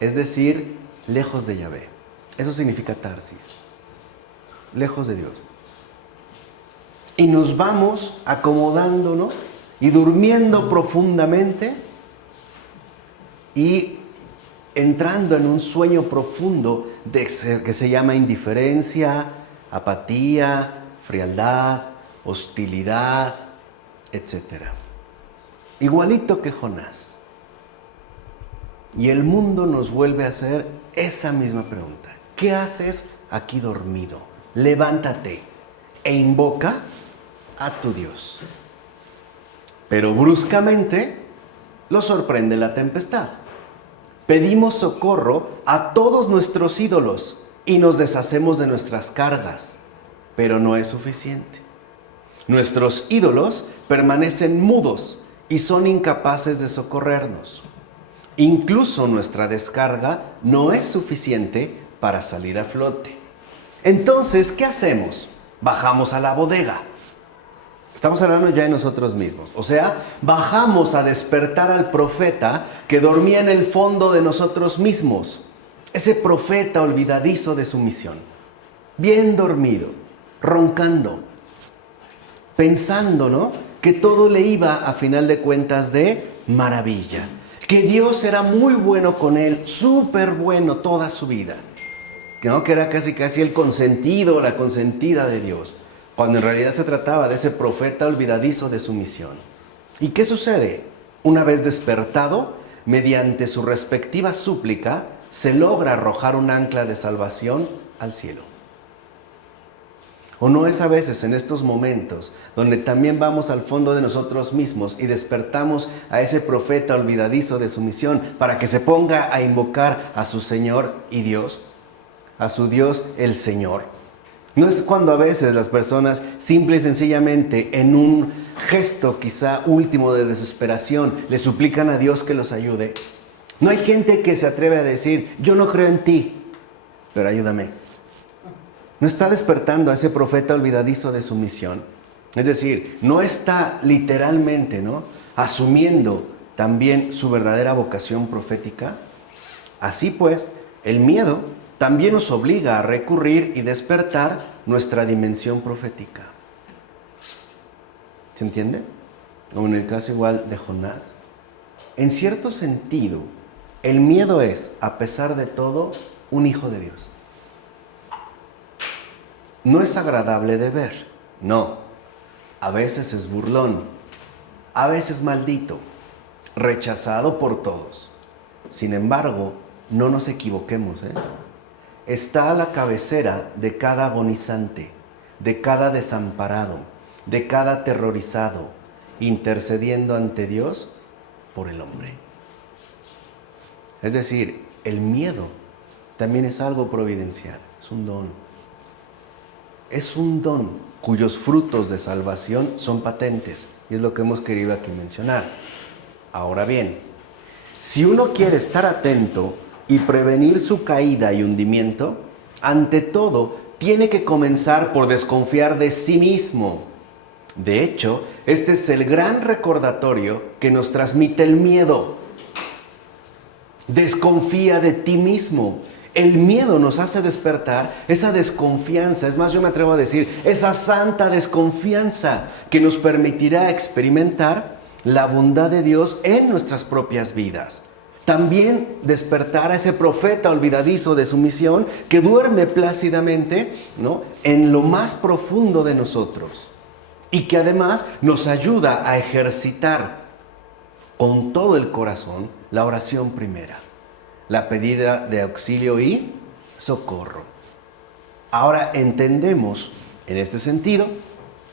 es decir, lejos de Yahvé. Eso significa Tarsis, lejos de Dios. Y nos vamos acomodándonos y durmiendo profundamente y entrando en un sueño profundo que se llama indiferencia, apatía, frialdad, hostilidad, etc. Igualito que Jonás. Y el mundo nos vuelve a hacer esa misma pregunta. ¿Qué haces aquí dormido? Levántate e invoca a tu Dios. Pero bruscamente lo sorprende la tempestad. Pedimos socorro a todos nuestros ídolos y nos deshacemos de nuestras cargas, pero no es suficiente. Nuestros ídolos permanecen mudos y son incapaces de socorrernos. Incluso nuestra descarga no es suficiente para salir a flote. Entonces, ¿qué hacemos? Bajamos a la bodega. Estamos hablando ya de nosotros mismos. O sea, bajamos a despertar al profeta que dormía en el fondo de nosotros mismos. Ese profeta olvidadizo de su misión. Bien dormido, roncando, pensando, ¿no?, que todo le iba a final de cuentas de maravilla. Que Dios era muy bueno con él, súper bueno toda su vida. ¿No? Que era casi el consentido, la consentida de Dios. Cuando en realidad se trataba de ese profeta olvidadizo de su misión. ¿Y qué sucede? Una vez despertado, mediante su respectiva súplica, se logra arrojar un ancla de salvación al cielo. ¿O no es a veces en estos momentos donde también vamos al fondo de nosotros mismos y despertamos a ese profeta olvidadizo de su misión para que se ponga a invocar a su Señor y Dios, a su Dios el Señor? ¿No es cuando a veces las personas simple y sencillamente en un gesto quizá último de desesperación le suplican a Dios que los ayude? No hay gente que se atreve a decir, yo no creo en ti, pero ayúdame. No está despertando a ese profeta olvidadizo de su misión. Es decir, no está literalmente, ¿no?, asumiendo también su verdadera vocación profética. Así pues, el miedo también nos obliga a recurrir y despertar nuestra dimensión profética. ¿Se entiende? O en el caso igual de Jonás. En cierto sentido, el miedo es, a pesar de todo, un hijo de Dios. No es agradable de ver, no. A veces es burlón, a veces maldito, rechazado por todos. Sin embargo, no nos equivoquemos, está a la cabecera de cada agonizante, de cada desamparado, de cada aterrorizado, intercediendo ante Dios por el hombre. Es decir, el miedo también es algo providencial, es un don. Es un don cuyos frutos de salvación son patentes, y es lo que hemos querido aquí mencionar. Ahora bien, si uno quiere estar atento y prevenir su caída y hundimiento, ante todo, tiene que comenzar por desconfiar de sí mismo. De hecho, este es el gran recordatorio que nos transmite el miedo. Desconfía de ti mismo. El miedo nos hace despertar esa desconfianza, es más, yo me atrevo a decir, esa santa desconfianza que nos permitirá experimentar la bondad de Dios en nuestras propias vidas. También despertar a ese profeta olvidadizo de su misión que duerme plácidamente, ¿no?, en lo más profundo de nosotros y que además nos ayuda a ejercitar con todo el corazón la oración primera, la pedida de auxilio y socorro. Ahora entendemos en este sentido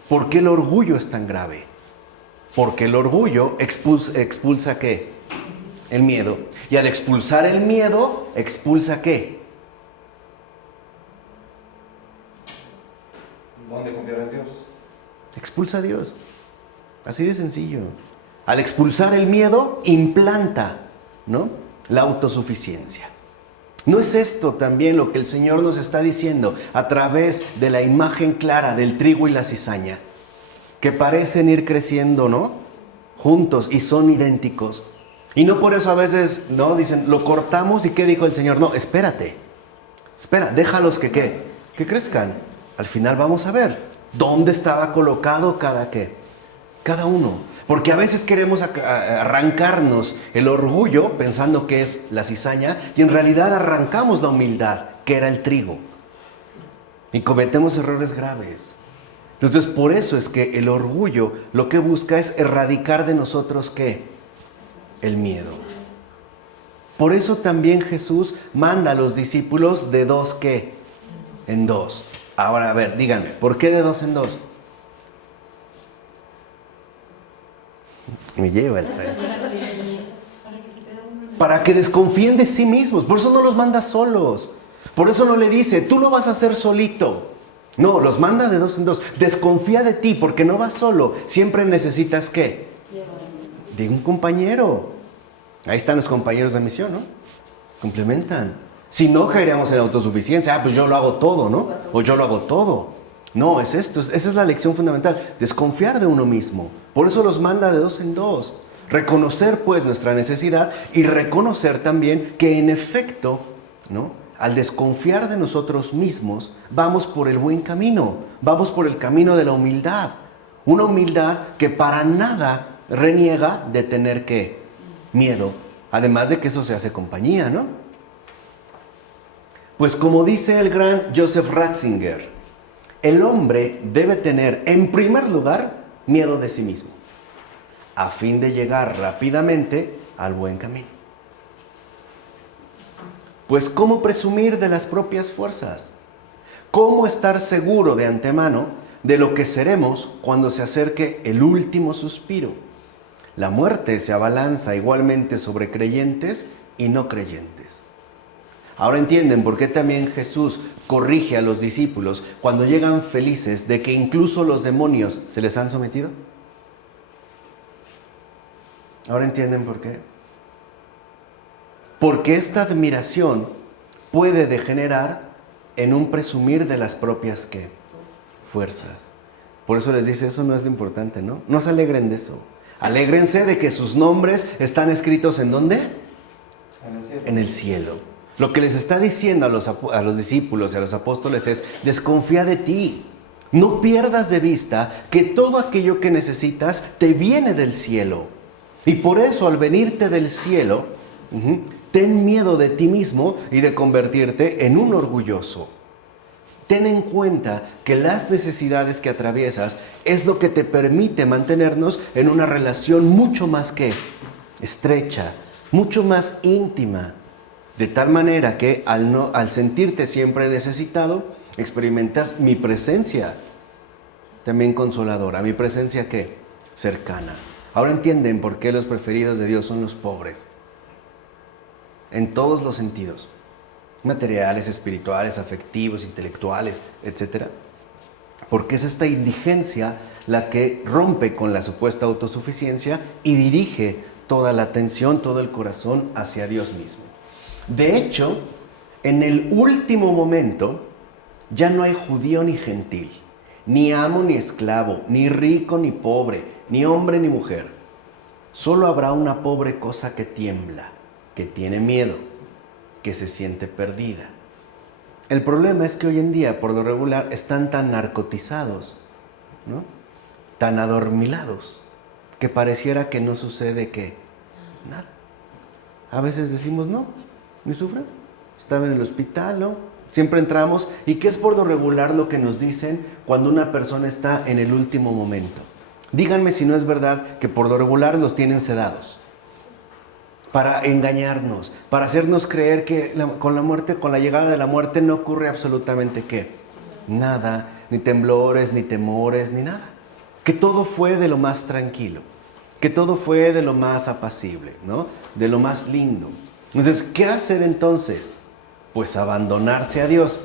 por qué el orgullo es tan grave. Porque el orgullo expulsa ¿qué? El miedo. Y al expulsar el miedo, ¿expulsa qué? ¿Dónde confiar en Dios? Expulsa a Dios. Así de sencillo. Al expulsar el miedo, implanta, ¿no?, la autosuficiencia. ¿No es esto también lo que el Señor nos está diciendo a través de la imagen clara del trigo y la cizaña? Que parecen ir creciendo, ¿no?, juntos y son idénticos. Y no por eso a veces, ¿no?, dicen, lo cortamos y ¿qué dijo el Señor? No, espérate. Espera, déjalos que ¿qué? Que crezcan. Al final vamos a ver dónde estaba colocado cada uno. Porque a veces queremos arrancarnos el orgullo pensando que es la cizaña y en realidad arrancamos la humildad, que era el trigo. Y cometemos errores graves. Entonces, por eso es que el orgullo lo que busca es erradicar de nosotros ¿qué? El miedo. Por eso también Jesús manda a los discípulos de dos ¿qué? En dos. Ahora, a ver, díganme, ¿por qué de dos en dos? Me lleva el tren. Para que desconfíen de sí mismos. Por eso no los manda solos. Por eso no le dice, tú lo vas a hacer solito. No, los manda de dos en dos. Desconfía de ti porque no vas solo. Siempre necesitas ¿qué? De un compañero. Ahí están los compañeros de misión, ¿no? Complementan. Si no, caeríamos en autosuficiencia. Pues yo lo hago todo, ¿no? O yo lo hago todo. No, es esto, esa es la lección fundamental, desconfiar de uno mismo. Por eso los manda de dos en dos. Reconocer pues nuestra necesidad y reconocer también que en efecto, ¿no?, al desconfiar de nosotros mismos, vamos por el buen camino, vamos por el camino de la humildad. Una humildad que para nada reniega de tener ¿qué? Miedo. Además de que eso se hace compañía, ¿no? Pues como dice el gran Joseph Ratzinger, el hombre debe tener en primer lugar miedo de sí mismo, a fin de llegar rápidamente al buen camino. Pues ¿cómo presumir de las propias fuerzas? ¿Cómo estar seguro de antemano de lo que seremos cuando se acerque el último suspiro? La muerte se abalanza igualmente sobre creyentes y no creyentes. Ahora entienden por qué también Jesús corrige a los discípulos cuando llegan felices de que incluso los demonios se les han sometido. Ahora entienden por qué. Porque esta admiración puede degenerar en un presumir de las propias ¿qué? Fuerzas. Por eso les dice, eso no es lo importante, ¿no? No se alegren de eso. Alégrense de que sus nombres están escritos ¿en dónde? En el cielo. Lo que les está diciendo a los discípulos y a los apóstoles es, desconfía de ti. No pierdas de vista que todo aquello que necesitas te viene del cielo. Y por eso al venirte del cielo, ten miedo de ti mismo y de convertirte en un orgulloso. Ten en cuenta que las necesidades que atraviesas es lo que te permite mantenernos en una relación mucho más que estrecha, mucho más íntima. De tal manera que al sentirte siempre necesitado, experimentas mi presencia también consoladora. Mi presencia ¿qué? Cercana. Ahora entienden por qué los preferidos de Dios son los pobres. En todos los sentidos. Materiales, espirituales, afectivos, intelectuales, etc. Porque es esta indigencia la que rompe con la supuesta autosuficiencia y dirige toda la atención, todo el corazón hacia Dios mismo. De hecho, en el último momento ya no hay judío ni gentil, ni amo ni esclavo, ni rico ni pobre, ni hombre ni mujer. Solo habrá una pobre cosa que tiembla, que tiene miedo, que se siente perdida. El problema es que hoy en día, por lo regular, están tan narcotizados, ¿no?, tan adormilados, que pareciera que no sucede ¿qué? Nada. A veces decimos, no, ni sufren. Estaba en el hospital, ¿no? Siempre entramos. ¿Y qué es por lo regular lo que nos dicen cuando una persona está en el último momento? Díganme si no es verdad que por lo regular los tienen sedados. Para engañarnos, para hacernos creer que con la muerte, con la llegada de la muerte no ocurre absolutamente ¿qué? Nada, ni temblores, ni temores, ni nada. Que todo fue de lo más tranquilo, que todo fue de lo más apacible, ¿no? De lo más lindo. Entonces, ¿qué hacer entonces? Pues abandonarse a Dios.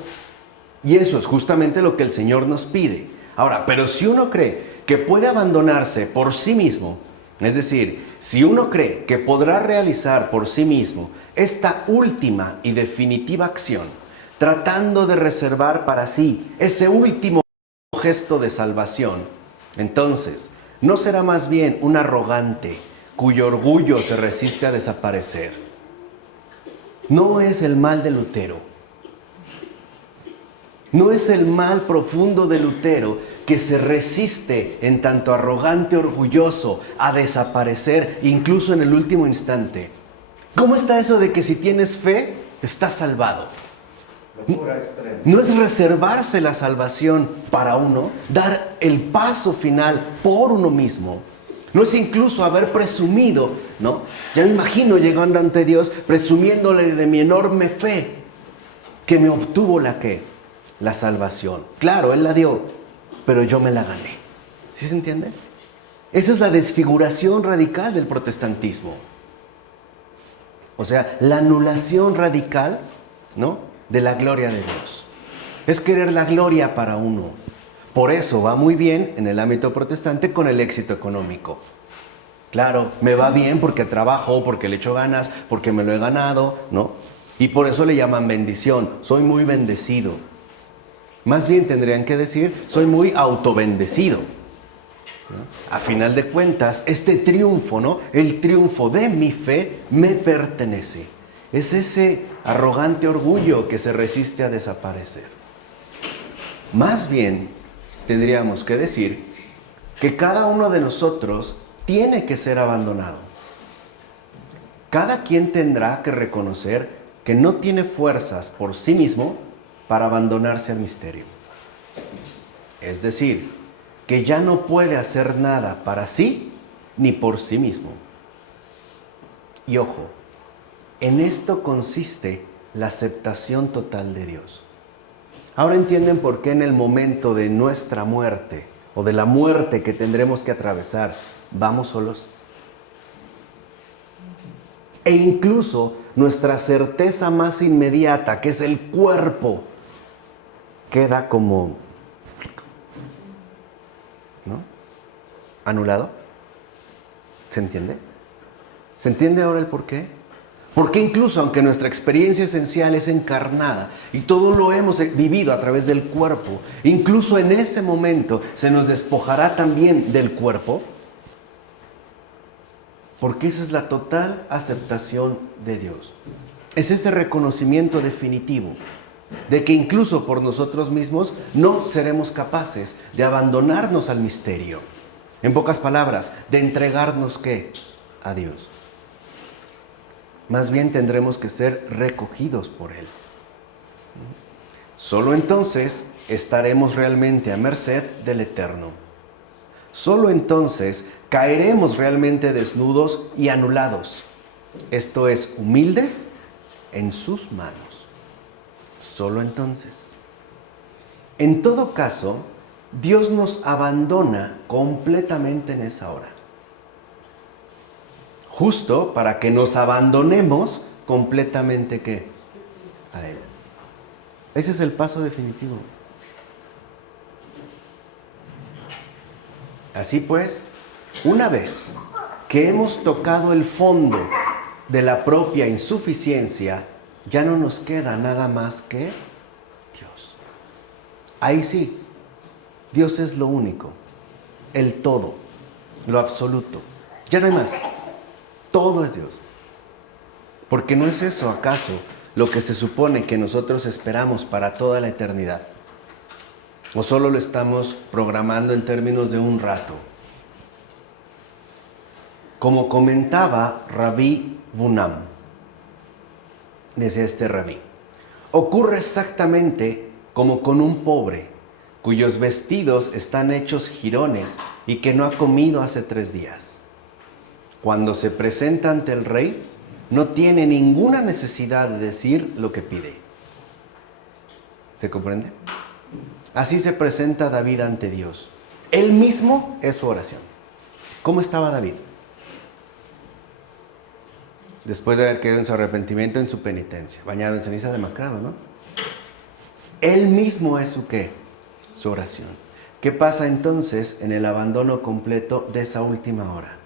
Y eso es justamente lo que el Señor nos pide. Ahora, pero si uno cree que puede abandonarse por sí mismo, es decir, si uno cree que podrá realizar por sí mismo esta última y definitiva acción, tratando de reservar para sí ese último gesto de salvación, entonces, ¿no será más bien un arrogante cuyo orgullo se resiste a desaparecer? No es el mal de Lutero. No es el mal profundo de Lutero que se resiste en tanto arrogante, orgulloso, a desaparecer, incluso en el último instante. ¿Cómo está eso de que si tienes fe, estás salvado? Locura extrema. No es reservarse la salvación para uno, dar el paso final por uno mismo. No es incluso haber presumido, ¿no? Ya me imagino llegando ante Dios presumiéndole de mi enorme fe que me obtuvo la ¿qué? La salvación. Claro, Él la dio, pero yo me la gané. ¿Sí se entiende? Esa es la desfiguración radical del protestantismo. O sea, la anulación radical, ¿no?, de la gloria de Dios. Es querer la gloria para uno. Por eso va muy bien en el ámbito protestante con el éxito económico. Claro, me va bien porque trabajo, porque le echo ganas, porque me lo he ganado, ¿no? Y por eso le llaman bendición. Soy muy bendecido. Más bien tendrían que decir, soy muy autobendecido. ¿No? A final de cuentas, este triunfo, ¿no? El triunfo de mi fe me pertenece. Es ese arrogante orgullo que se resiste a desaparecer. Más bien, tendríamos que decir que cada uno de nosotros tiene que ser abandonado. Cada quien tendrá que reconocer que no tiene fuerzas por sí mismo para abandonarse al misterio. Es decir, que ya no puede hacer nada para sí ni por sí mismo. Y ojo, en esto consiste la aceptación total de Dios. Ahora entienden por qué en el momento de nuestra muerte o de la muerte que tendremos que atravesar, vamos solos. E incluso nuestra certeza más inmediata, que es el cuerpo, queda como, ¿no? Anulado. ¿Se entiende? ¿Se entiende ahora el por qué? Porque incluso aunque nuestra experiencia esencial es encarnada y todo lo hemos vivido a través del cuerpo, incluso en ese momento se nos despojará también del cuerpo, porque esa es la total aceptación de Dios. Es ese reconocimiento definitivo de que incluso por nosotros mismos no seremos capaces de abandonarnos al misterio. En pocas palabras, de entregarnos ¿qué? A Dios. Más bien tendremos que ser recogidos por Él. Solo entonces estaremos realmente a merced del Eterno. Solo entonces caeremos realmente desnudos y anulados. Esto es, humildes en sus manos. Solo entonces. En todo caso, Dios nos abandona completamente en esa hora. Justo para que nos abandonemos completamente ¿qué? A Él. Ese es el paso definitivo. Así pues, una vez que hemos tocado el fondo de la propia insuficiencia, ya no nos queda nada más que Dios. Ahí sí, Dios es lo único, el todo, lo absoluto. Ya no hay más. Todo es Dios. Porque ¿no es eso acaso lo que se supone que nosotros esperamos para toda la eternidad? ¿O solo lo estamos programando en términos de un rato? Como comentaba Rabí Bunam, decía este rabí, ocurre exactamente como con un pobre cuyos vestidos están hechos jirones y que no ha comido hace 3 días. Cuando se presenta ante el rey, no tiene ninguna necesidad de decir lo que pide. ¿Se comprende? Así se presenta David ante Dios. Él mismo es su oración. ¿Cómo estaba David? Después de haber quedado en su arrepentimiento, en su penitencia, bañado en ceniza, demacrado, ¿no? Él mismo es su ¿qué? Su oración. ¿Qué pasa entonces en el abandono completo de esa última hora?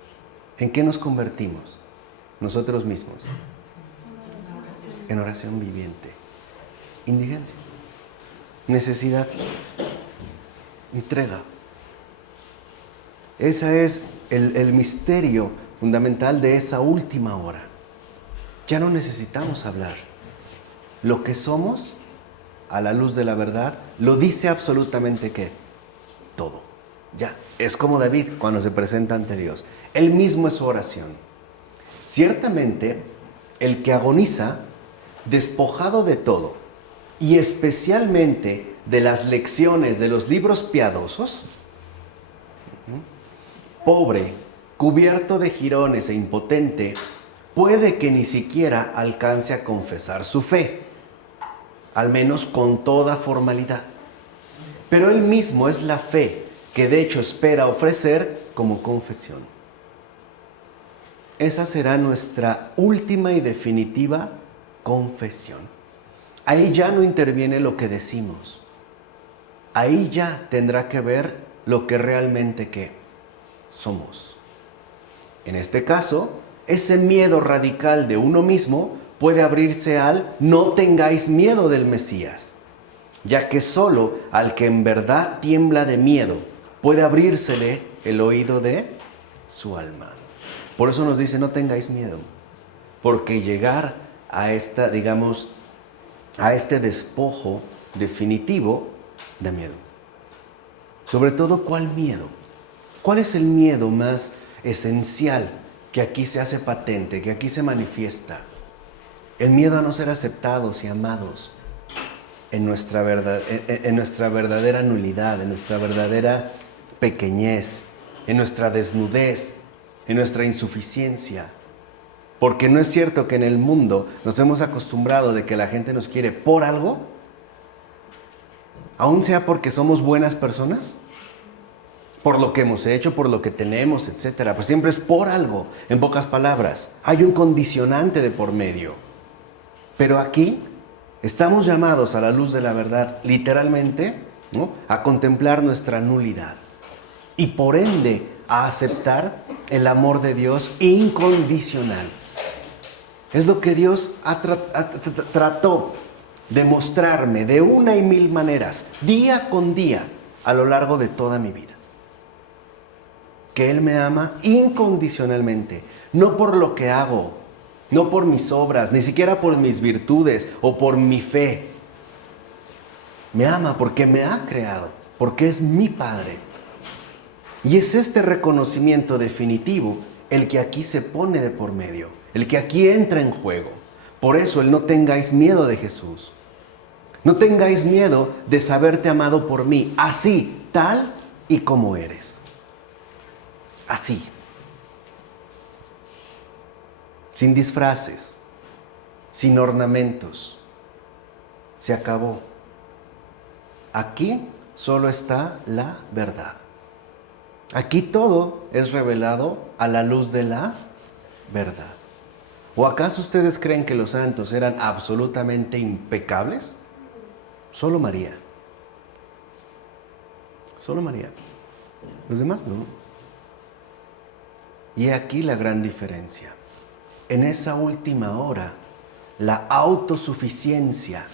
¿En qué nos convertimos? Nosotros mismos. En oración viviente. Indigencia. Necesidad. Entrega. Ese es el misterio fundamental de esa última hora. Ya no necesitamos hablar. Lo que somos, a la luz de la verdad, lo dice absolutamente ¿qué? Todo. Ya. Es como David cuando se presenta ante Dios. Él mismo es su oración. Ciertamente, el que agoniza, despojado de todo, y especialmente de las lecciones de los libros piadosos, pobre, cubierto de jirones e impotente, puede que ni siquiera alcance a confesar su fe, al menos con toda formalidad. Pero él mismo es la fe que de hecho espera ofrecer como confesión. Esa será nuestra última y definitiva confesión. Ahí ya no interviene lo que decimos. Ahí ya tendrá que ver lo que realmente ¿qué? Somos. En este caso, ese miedo radical de uno mismo puede abrirse al no tengáis miedo del Mesías. ya que solo al que en verdad tiembla de miedo puede abrírsele el oído de su alma. Por eso nos dice, no tengáis miedo, porque llegar a esta, digamos, a este despojo definitivo da miedo. Sobre todo, ¿cuál miedo? ¿Cuál es el miedo más esencial que aquí se hace patente, que aquí se manifiesta? El miedo a no ser aceptados y amados en nuestra verdadera nulidad, en nuestra verdadera pequeñez, en nuestra desnudez, en nuestra insuficiencia. Porque no es cierto que en el mundo nos hemos acostumbrado de que la gente nos quiere por algo, aun sea porque somos buenas personas, por lo que hemos hecho, por lo que tenemos, etc. Pues siempre es por algo, en pocas palabras. Hay un condicionante de por medio. Pero aquí estamos llamados a la luz de la verdad, literalmente, ¿no?, a contemplar nuestra nulidad. Y por ende, a aceptar el amor de Dios incondicional. Es lo que Dios trató de mostrarme de una y mil maneras, día con día, a lo largo de toda mi vida. Que Él me ama incondicionalmente, no por lo que hago, no por mis obras, ni siquiera por mis virtudes o por mi fe. Me ama porque me ha creado, porque es mi Padre. Y es este reconocimiento definitivo el que aquí se pone de por medio, el que aquí entra en juego. Por eso el no tengáis miedo de Jesús. No tengáis miedo de saberte amado por mí, así, tal y como eres. Así. Sin disfraces, sin ornamentos. Se acabó. Aquí solo está la verdad. Aquí todo es revelado a la luz de la verdad. ¿O acaso ustedes creen que los santos eran absolutamente impecables? Solo María. Solo María. Los demás no. Y aquí la gran diferencia. En esa última hora, la autosuficiencia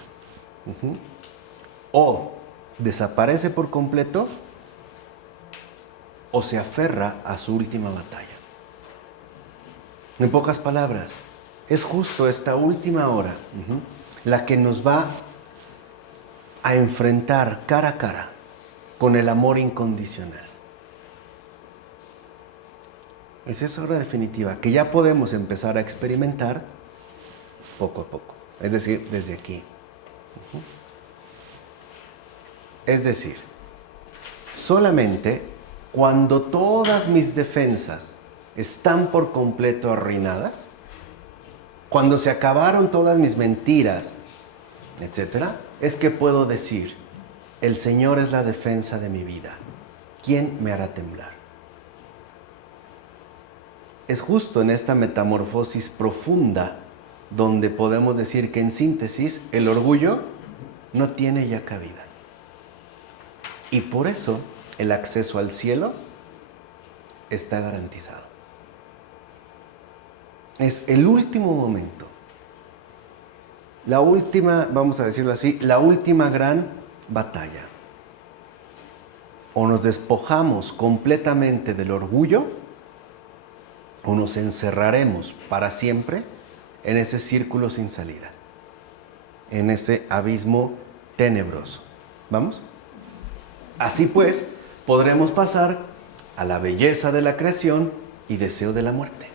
o desaparece por completo o se aferra a su última batalla. En pocas palabras, es justo esta última hora la que nos va a enfrentar cara a cara con el amor incondicional. Es esa hora definitiva que ya podemos empezar a experimentar poco a poco, es decir, desde aquí. Es decir, solamente cuando todas mis defensas están por completo arruinadas, cuando se acabaron todas mis mentiras, etc., es que puedo decir, el Señor es la defensa de mi vida. ¿Quién me hará temblar? Es justo en esta metamorfosis profunda donde podemos decir que en síntesis el orgullo no tiene ya cabida. Y por eso el acceso al cielo está garantizado. Es el último momento, la última, vamos a decirlo así, la última gran batalla. O nos despojamos completamente del orgullo, o nos encerraremos para siempre en ese círculo sin salida, en ese abismo tenebroso. ¿Vamos? Así pues, podremos pasar a la belleza de la creación y deseo de la muerte.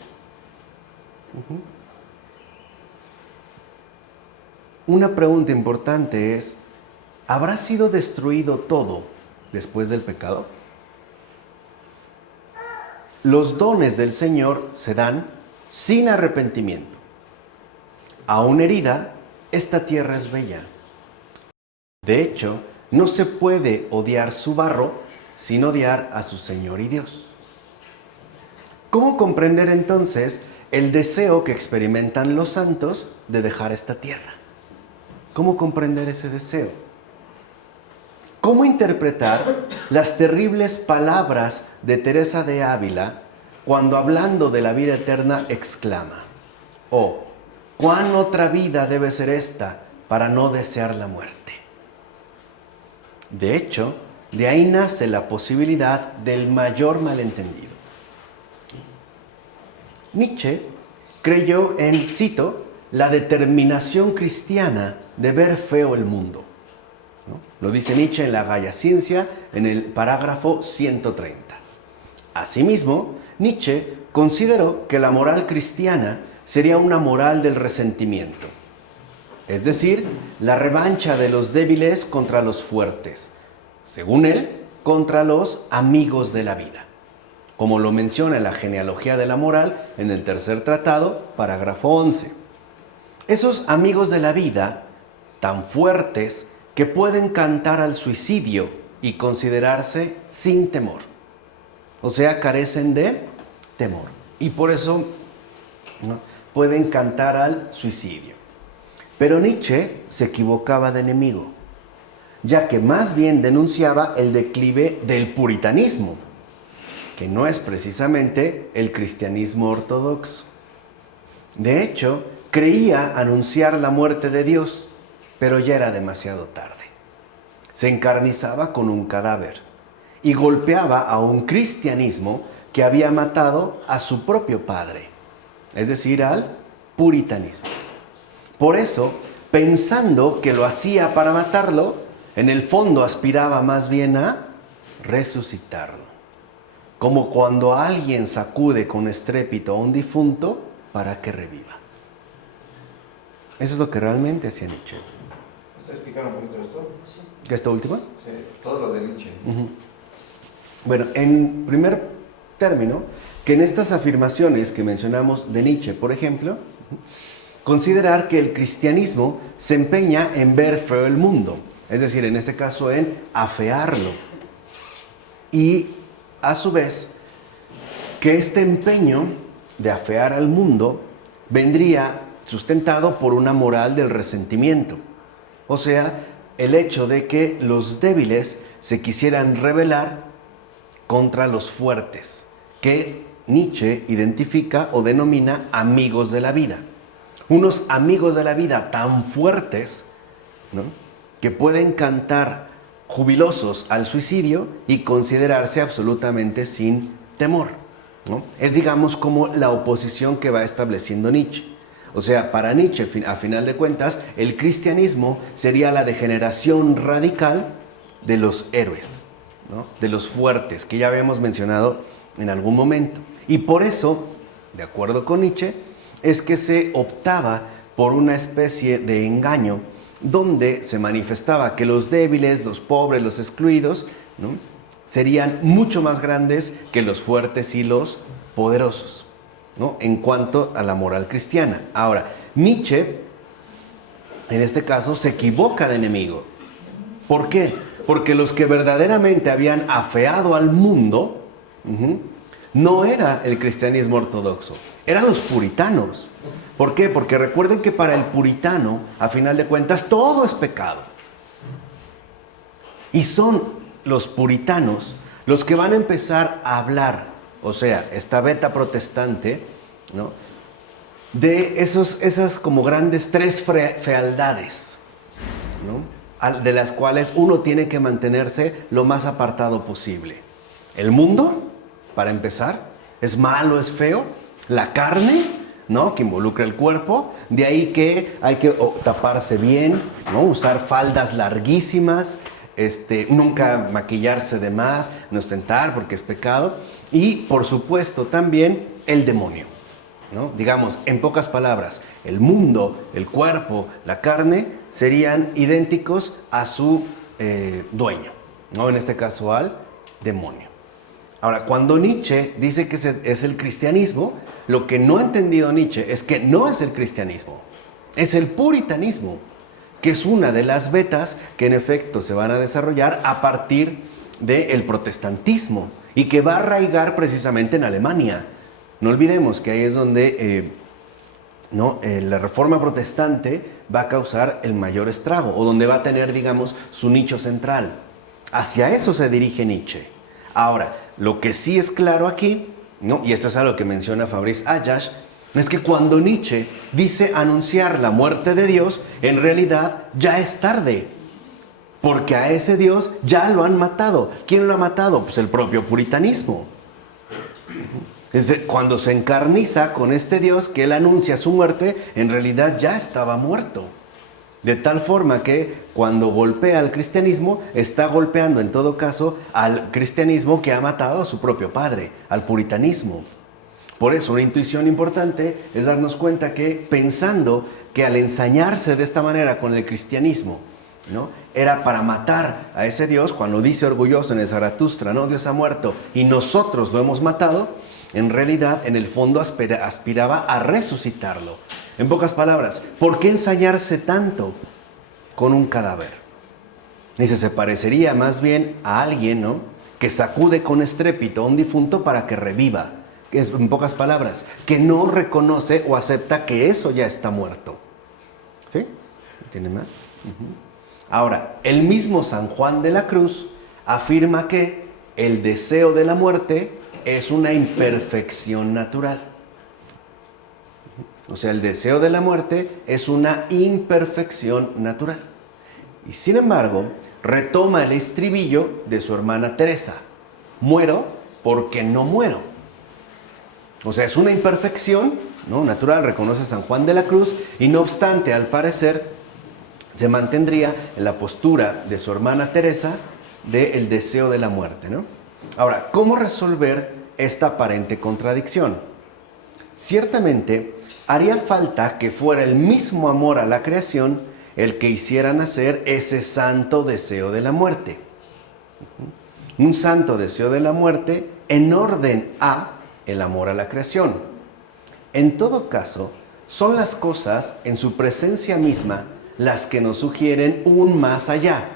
Una pregunta importante es, ¿habrá sido destruido todo después del pecado? Los dones del Señor se dan sin arrepentimiento. Aún herida, esta tierra es bella. De hecho, no se puede odiar su barro sin odiar a su Señor y Dios. ¿Cómo comprender entonces el deseo que experimentan los santos de dejar esta tierra? ¿Cómo comprender ese deseo? ¿Cómo interpretar las terribles palabras de Teresa de Ávila cuando hablando de la vida eterna exclama: «Oh, ¿cuán otra vida debe ser esta para no desear la muerte?» De hecho, de ahí nace la posibilidad del mayor malentendido. Nietzsche creyó en, cito, la determinación cristiana de ver feo el mundo, ¿no? Lo dice Nietzsche en la Gaia Ciencia, en el parágrafo 130. Asimismo, Nietzsche consideró que la moral cristiana sería una moral del resentimiento, es decir, la revancha de los débiles contra los fuertes, según él, contra los amigos de la vida, como lo menciona en la genealogía de la moral en el tercer tratado, parágrafo 11. Esos amigos de la vida, tan fuertes que pueden cantar al suicidio y considerarse sin temor. O sea, carecen de temor. Y por eso, ¿no?, pueden cantar al suicidio. Pero Nietzsche se equivocaba de enemigo, ya que más bien denunciaba el declive del puritanismo, que no es precisamente el cristianismo ortodoxo. De hecho, creía anunciar la muerte de Dios, pero ya era demasiado tarde. Se encarnizaba con un cadáver y golpeaba a un cristianismo que había matado a su propio padre, es decir, al puritanismo. Por eso, pensando que lo hacía para matarlo, en el fondo aspiraba más bien a resucitarlo. Como cuando alguien sacude con estrépito a un difunto para que reviva. Eso es lo que realmente hacía Nietzsche. ¿Puedes explicar un poquito esto? ¿Qué es esta última? Sí, todo lo de Nietzsche. Bueno, en primer término, que en estas afirmaciones que mencionamos de Nietzsche, por ejemplo, considerar que el cristianismo se empeña en ver feo el mundo, es decir, en este caso en afearlo. Y a su vez, que este empeño de afear al mundo vendría sustentado por una moral del resentimiento. O sea, el hecho de que los débiles se quisieran rebelar contra los fuertes, que Nietzsche identifica o denomina amigos de la vida. Unos amigos de la vida tan fuertes, ¿no?, que pueden cantar jubilosos al suicidio y considerarse absolutamente sin temor, ¿no? Es, digamos, como la oposición que va estableciendo Nietzsche. O sea, para Nietzsche, a final de cuentas, el cristianismo sería la degeneración radical de los héroes, ¿no?, de los fuertes, que ya habíamos mencionado en algún momento. Y por eso, de acuerdo con Nietzsche, es que se optaba por una especie de engaño donde se manifestaba que los débiles, los pobres, los excluidos, ¿no?, serían mucho más grandes que los fuertes y los poderosos, ¿no?, en cuanto a la moral cristiana. Ahora, Nietzsche, en este caso, se equivoca de enemigo. ¿Por qué? Porque los que verdaderamente habían afeado al mundo, no era el cristianismo ortodoxo, eran los puritanos. ¿Por qué? Porque recuerden que para el puritano, a final de cuentas, todo es pecado. Y son los puritanos los que van a empezar a hablar, o sea, esta beta protestante, ¿no?, de esas como grandes tres fealdades, ¿no?, de las cuales uno tiene que mantenerse lo más apartado posible. El mundo, para empezar, es malo, es feo. La carne, ¿no?, que involucra el cuerpo, de ahí que hay que taparse bien, ¿no?, usar faldas larguísimas, nunca maquillarse de más, no ostentar porque es pecado. Y por supuesto también el demonio, ¿no? Digamos, en pocas palabras, el mundo, el cuerpo, la carne serían idénticos a su dueño, ¿no?, en este caso al demonio. Ahora, cuando Nietzsche dice que es el cristianismo, lo que no ha entendido Nietzsche es que no es el cristianismo, es el puritanismo, que es una de las vetas que en efecto se van a desarrollar a partir del protestantismo y que va a arraigar precisamente en Alemania. No olvidemos que ahí es donde la reforma protestante va a causar el mayor estrago, o donde va a tener, digamos, su nicho central. Hacia eso se dirige Nietzsche. Ahora, lo que sí es claro aquí, ¿no?, y esto es algo que menciona Fabrice Ayash, es que cuando Nietzsche dice anunciar la muerte de Dios, en realidad ya es tarde. porque a ese Dios ya lo han matado. ¿Quién lo ha matado? Pues el propio puritanismo. Cuando se encarniza con este Dios que él anuncia su muerte, en realidad ya estaba muerto. De tal forma que cuando golpea al cristianismo, está golpeando en todo caso al cristianismo que ha matado a su propio padre, al puritanismo. Por eso una intuición importante es darnos cuenta que pensando que al ensañarse de esta manera con el cristianismo, ¿no?, era para matar a ese Dios, cuando dice orgulloso en el Zaratustra, no, Dios ha muerto y nosotros lo hemos matado, en realidad en el fondo aspiraba a resucitarlo. En pocas palabras, ¿por qué ensañarse tanto con un cadáver? Dice, se parecería más bien a alguien, ¿no?, que sacude con estrépito a un difunto para que reviva. En pocas palabras, que no reconoce o acepta que eso ya está muerto. ¿Sí? ¿Tiene más? Ahora, el mismo San Juan de la Cruz afirma que el deseo de la muerte es una imperfección natural. O sea, el deseo de la muerte es una imperfección natural. Y sin embargo, retoma el estribillo de su hermana Teresa. Muero porque no muero. O sea, es una imperfección, ¿no?, natural, reconoce San Juan de la Cruz, y no obstante, al parecer, se mantendría en la postura de su hermana Teresa del deseo de la muerte, ¿no? Ahora, ¿cómo resolver esta aparente contradicción? Ciertamente, haría falta que fuera el mismo amor a la creación el que hiciera nacer ese santo deseo de la muerte. Un santo deseo de la muerte en orden a el amor a la creación. En todo caso, son las cosas en su presencia misma las que nos sugieren un más allá,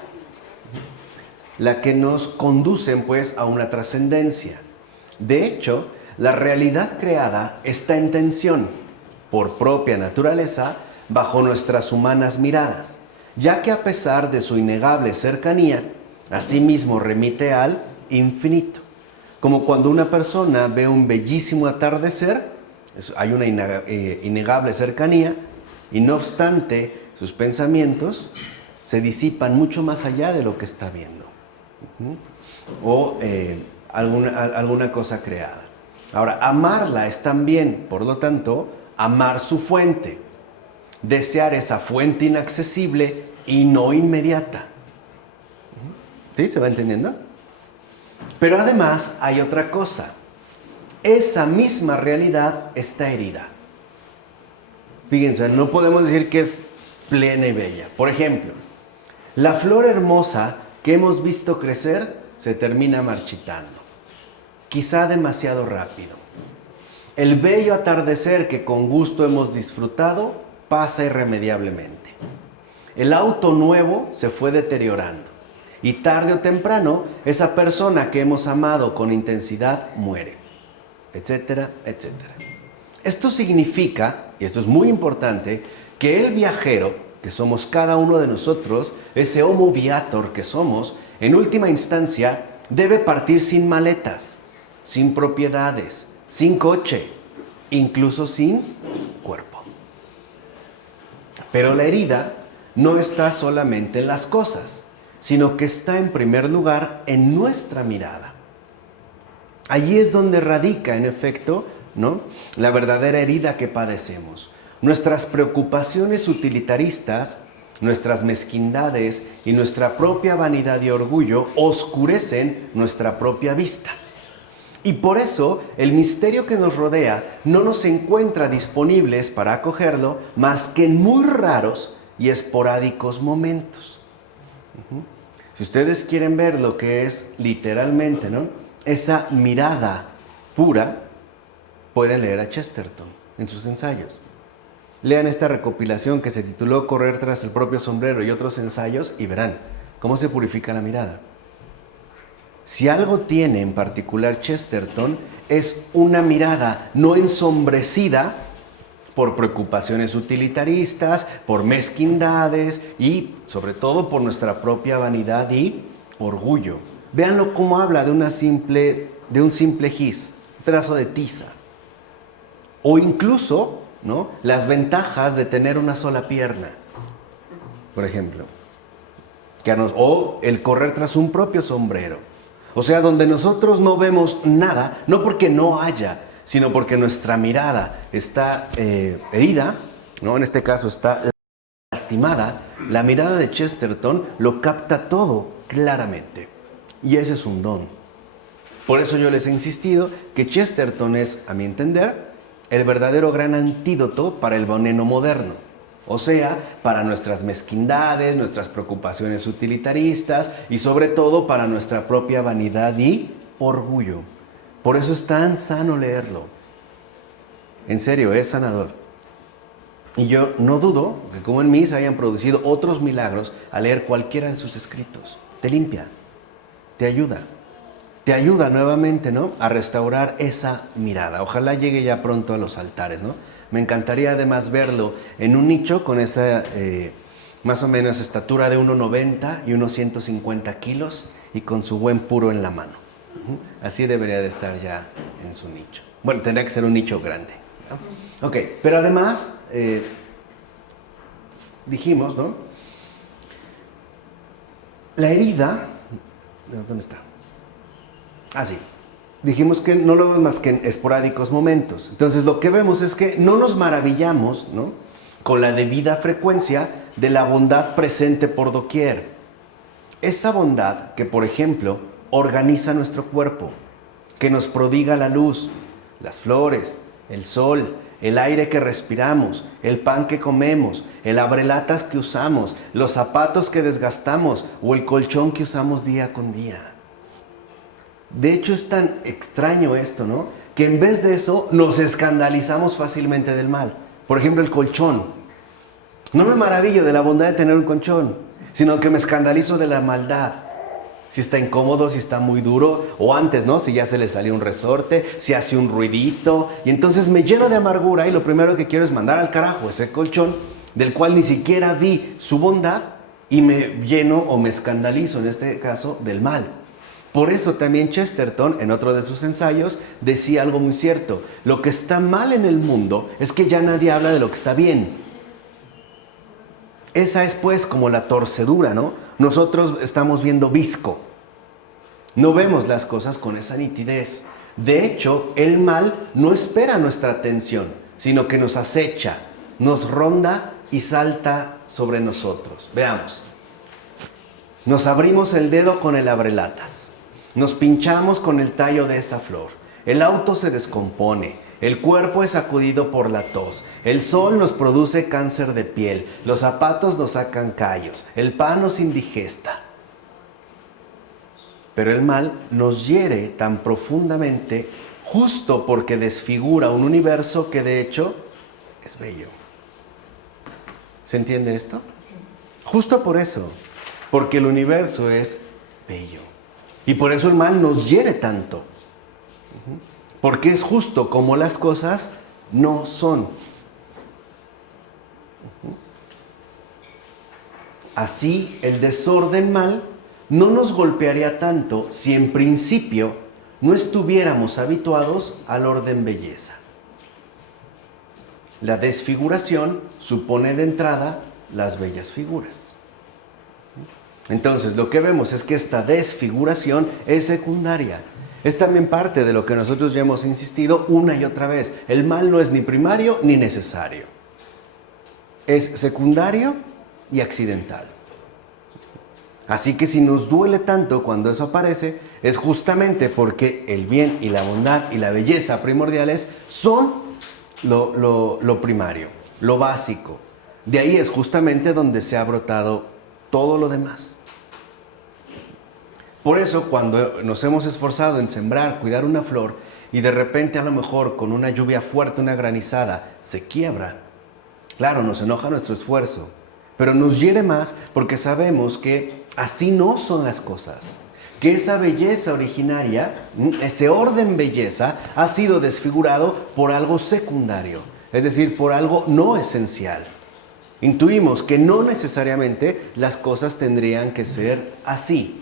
las que nos conducen pues a una trascendencia. De hecho, la realidad creada está en tensión, por propia naturaleza, bajo nuestras humanas miradas, ya que a pesar de su innegable cercanía, asimismo remite al infinito. Como cuando una persona ve un bellísimo atardecer, hay una innegable cercanía, y no obstante, sus pensamientos se disipan mucho más allá de lo que está viendo. O alguna cosa creada. Ahora, amarla es también, por lo tanto, amar su fuente. Desear esa fuente inaccesible y no inmediata. ¿Sí? ¿Se va entendiendo? Pero además hay otra cosa. Esa misma realidad está herida. Fíjense, no podemos decir que es plena y bella. Por ejemplo, la flor hermosa que hemos visto crecer se termina marchitando, quizá demasiado rápido. El bello atardecer que con gusto hemos disfrutado pasa irremediablemente. El auto nuevo se fue deteriorando y tarde o temprano esa persona que hemos amado con intensidad muere, etcétera, etcétera. Esto significa, y esto es muy importante, que el viajero, que somos cada uno de nosotros, ese homo viator que somos, en última instancia debe partir sin maletas, sin propiedades, sin coche, incluso sin cuerpo. Pero la herida no está solamente en las cosas, sino que está en primer lugar en nuestra mirada. Allí es donde radica, en efecto, ¿no?, la verdadera herida que padecemos. Nuestras preocupaciones utilitaristas, nuestras mezquindades y nuestra propia vanidad y orgullo oscurecen nuestra propia vista. Y por eso el misterio que nos rodea no nos encuentra disponibles para acogerlo más que en muy raros y esporádicos momentos. Si ustedes quieren ver lo que es literalmente, ¿no?, esa mirada pura, pueden leer a Chesterton en sus ensayos. Lean esta recopilación que se tituló Correr tras el propio sombrero y otros ensayos y verán cómo se purifica la mirada. Si algo tiene en particular Chesterton es una mirada no ensombrecida por preocupaciones utilitaristas, por mezquindades y sobre todo por nuestra propia vanidad y orgullo. Véanlo cómo habla de un simple gis, un pedazo de tiza. O incluso, ¿no?, las ventajas de tener una sola pierna, por ejemplo. o el correr tras un propio sombrero. O sea, donde nosotros no vemos nada, no porque no haya, sino porque nuestra mirada está herida, ¿no? En este caso está lastimada. La mirada de Chesterton lo capta todo claramente. Y ese es un don. Por eso yo les he insistido que Chesterton es, a mi entender, el verdadero gran antídoto para el veneno moderno. O sea, para nuestras mezquindades, nuestras preocupaciones utilitaristas y sobre todo para nuestra propia vanidad y orgullo. Por eso es tan sano leerlo. En serio, es sanador. Y yo no dudo que como en mí se hayan producido otros milagros al leer cualquiera de sus escritos. Te limpia, te ayuda nuevamente, ¿no?, a restaurar esa mirada. Ojalá llegue ya pronto a los altares, ¿no? Me encantaría además verlo en un nicho con esa más o menos estatura de 1,90 y unos 150 kilos y con su buen puro en la mano. Así debería de estar ya en su nicho. Bueno, tendría que ser un nicho grande, ¿no? Ok, pero además dijimos, ¿no? La herida, ¿dónde está? Ah, sí. Dijimos que no lo vemos más que en esporádicos momentos. Entonces lo que vemos es que no nos maravillamos, ¿no?, con la debida frecuencia de la bondad presente por doquier. Esa bondad que, por ejemplo, organiza nuestro cuerpo, que nos prodiga la luz, las flores, el sol, el aire que respiramos, el pan que comemos, el abrelatas que usamos, los zapatos que desgastamos o el colchón que usamos día con día. De hecho, es tan extraño esto, ¿no?, que en vez de eso nos escandalizamos fácilmente del mal. Por ejemplo, el colchón. No me maravillo de la bondad de tener un colchón, sino que me escandalizo de la maldad. Si está incómodo, si está muy duro, o antes, ¿no?, si ya se le salió un resorte, si hace un ruidito, y entonces me lleno de amargura y lo primero que quiero es mandar al carajo ese colchón, del cual ni siquiera vi su bondad, y me lleno o me escandalizo, en este caso, del mal. Por eso también Chesterton, en otro de sus ensayos, decía algo muy cierto. Lo que está mal en el mundo es que ya nadie habla de lo que está bien. Esa es pues como la torcedura, ¿no? Nosotros estamos viendo visco. No vemos las cosas con esa nitidez. De hecho, el mal no espera nuestra atención, sino que nos acecha, nos ronda y salta sobre nosotros. Veamos. Nos abrimos el dedo con el abrelatas. Nos pinchamos con el tallo de esa flor. El auto se descompone. El cuerpo es sacudido por la tos. El sol nos produce cáncer de piel. Los zapatos nos sacan callos. El pan nos indigesta. Pero el mal nos hiere tan profundamente justo porque desfigura un universo que de hecho es bello. ¿Se entiende esto? Justo por eso. Porque el universo es bello. Y por eso el mal nos hiere tanto. Porque es justo como las cosas no son. Así, el desorden mal no nos golpearía tanto si en principio no estuviéramos habituados al orden belleza. La desfiguración supone de entrada las bellas figuras. Entonces, lo que vemos es que esta desfiguración es secundaria. Es también parte de lo que nosotros ya hemos insistido una y otra vez. El mal no es ni primario ni necesario. Es secundario y accidental. Así que si nos duele tanto cuando eso aparece, es justamente porque el bien y la bondad y la belleza primordiales son lo primario, lo básico. De ahí es justamente donde se ha brotado todo lo demás. Por eso, cuando nos hemos esforzado en sembrar, cuidar una flor, y de repente a lo mejor con una lluvia fuerte, una granizada, se quiebra, claro, nos enoja nuestro esfuerzo, pero nos hiere más porque sabemos que así no son las cosas. Que esa belleza originaria, ese orden belleza, ha sido desfigurado por algo secundario, es decir, por algo no esencial. Intuimos que no necesariamente las cosas tendrían que ser así.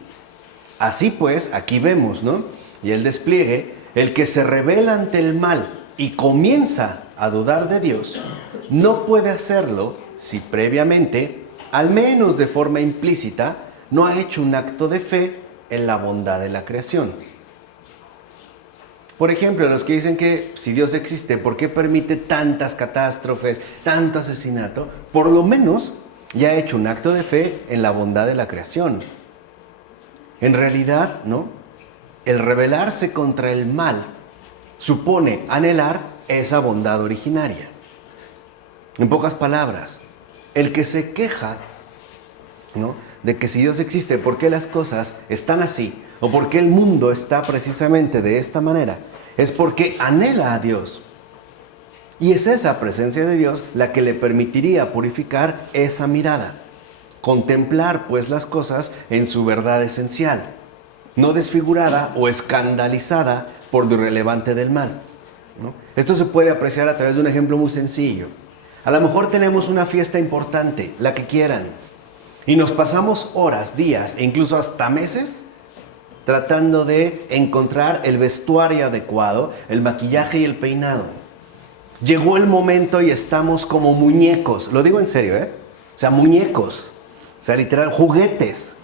Así pues, aquí vemos, ¿no? Y el despliegue, el que se revela ante el mal y comienza a dudar de Dios, no puede hacerlo si previamente, al menos de forma implícita, no ha hecho un acto de fe en la bondad de la creación. Por ejemplo, los que dicen que si Dios existe, ¿por qué permite tantas catástrofes, tanto asesinato? Por lo menos ya ha hecho un acto de fe en la bondad de la creación. En realidad, ¿no? El rebelarse contra el mal supone anhelar esa bondad originaria. En pocas palabras, el que se queja, ¿no?, de que si Dios existe, ¿por qué las cosas están así? ¿O por qué el mundo está precisamente de esta manera? Es porque anhela a Dios. Y es esa presencia de Dios la que le permitiría purificar esa mirada. Contemplar, pues, las cosas en su verdad esencial, no desfigurada o escandalizada por lo irrelevante del mal, ¿no? Esto se puede apreciar a través de un ejemplo muy sencillo. A lo mejor tenemos una fiesta importante, la que quieran, y nos pasamos horas, días e incluso hasta meses tratando de encontrar el vestuario adecuado, el maquillaje y el peinado. Llegó el momento y estamos como muñecos, lo digo en serio, O sea, muñecos, o sea, literal, juguetes,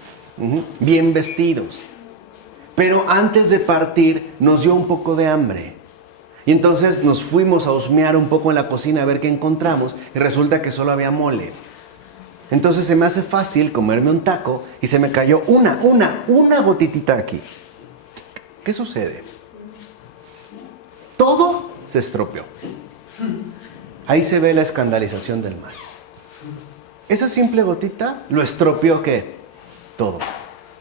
bien vestidos. Pero antes de partir nos dio un poco de hambre. Y entonces nos fuimos a husmear un poco en la cocina a ver qué encontramos y resulta que solo había mole. Entonces se me hace fácil comerme un taco y se me cayó una gotitita aquí. ¿Qué sucede? Todo se estropeó. Ahí se ve la escandalización del mal. Esa simple gotita lo estropeó, ¿qué? Todo.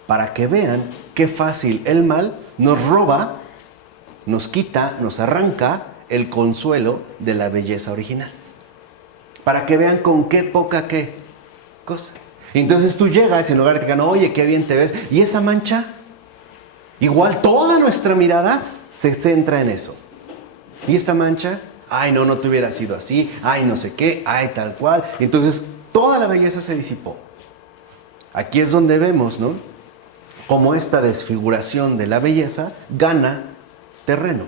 Para que vean qué fácil el mal nos roba, nos quita, nos arranca el consuelo de la belleza original. Para que vean con qué poca cosa. Entonces tú llegas y en lugar de que digan, oye, qué bien te ves, y esa mancha, igual toda nuestra mirada se centra en eso. Y esta mancha, ay, no te hubiera sido así, ay, no sé qué, ay, tal cual. Entonces toda la belleza se disipó. Aquí es donde vemos, ¿no?, cómo esta desfiguración de la belleza gana terreno.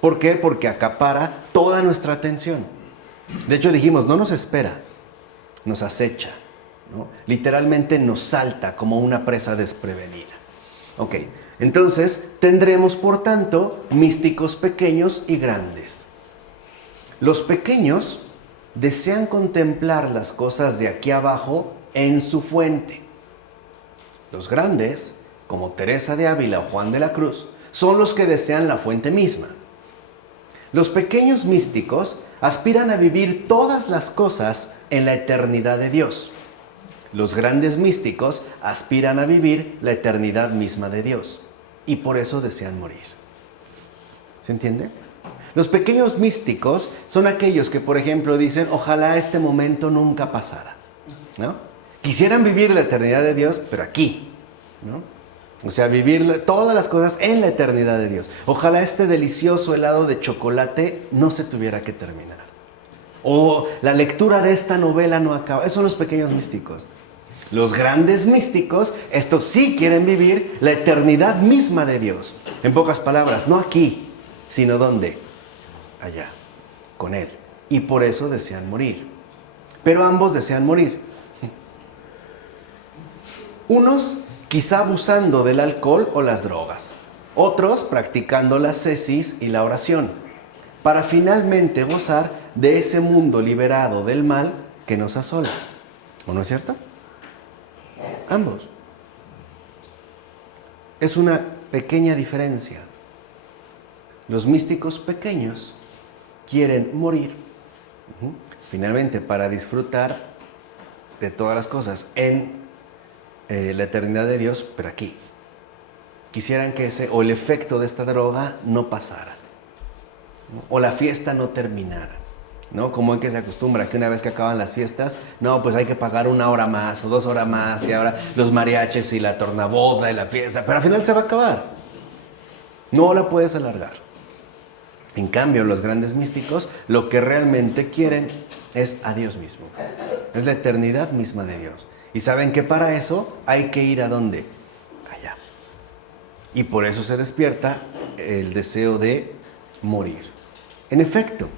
¿Por qué? Porque acapara toda nuestra atención. De hecho dijimos, no nos espera, nos acecha, ¿no? Literalmente nos salta como una presa desprevenida. Ok, entonces tendremos por tanto místicos pequeños y grandes. Los pequeños desean contemplar las cosas de aquí abajo en su fuente. Los grandes, como Teresa de Ávila o Juan de la Cruz, son los que desean la fuente misma. Los pequeños místicos aspiran a vivir todas las cosas en la eternidad de Dios. Los grandes místicos aspiran a vivir la eternidad misma de Dios y por eso desean morir. ¿Se entiende? Los pequeños místicos son aquellos que, por ejemplo, dicen, ojalá este momento nunca pasara, ¿no? Quisieran vivir la eternidad de Dios, pero aquí, ¿no? O sea, vivir todas las cosas en la eternidad de Dios. Ojalá este delicioso helado de chocolate no se tuviera que terminar. O la lectura de esta novela no acaba. Esos son los pequeños místicos. Los grandes místicos, estos sí quieren vivir la eternidad misma de Dios. En pocas palabras, no aquí, sino ¿dónde? Allá, con Él. Y por eso desean morir. Pero ambos desean morir. Unos quizá abusando del alcohol o las drogas. Otros practicando la ascesis y la oración. Para finalmente gozar de ese mundo liberado del mal que nos asola. ¿O no es cierto? Ambos. Es una pequeña diferencia. Los místicos pequeños quieren morir, finalmente, para disfrutar de todas las cosas en la eternidad de Dios, pero aquí. Quisieran que el efecto de esta droga no pasara, ¿no? O la fiesta no terminara, ¿no? Como en que se acostumbra que una vez que acaban las fiestas, no, pues hay que pagar 1 hora más o 2 horas más y ahora los mariachis y la tornaboda y la fiesta, pero al final se va a acabar. No la puedes alargar. En cambio, los grandes místicos lo que realmente quieren es a Dios mismo. Es la eternidad misma de Dios. Y saben que para eso hay que ir ¿a dónde? Allá. Y por eso se despierta el deseo de morir. En efecto,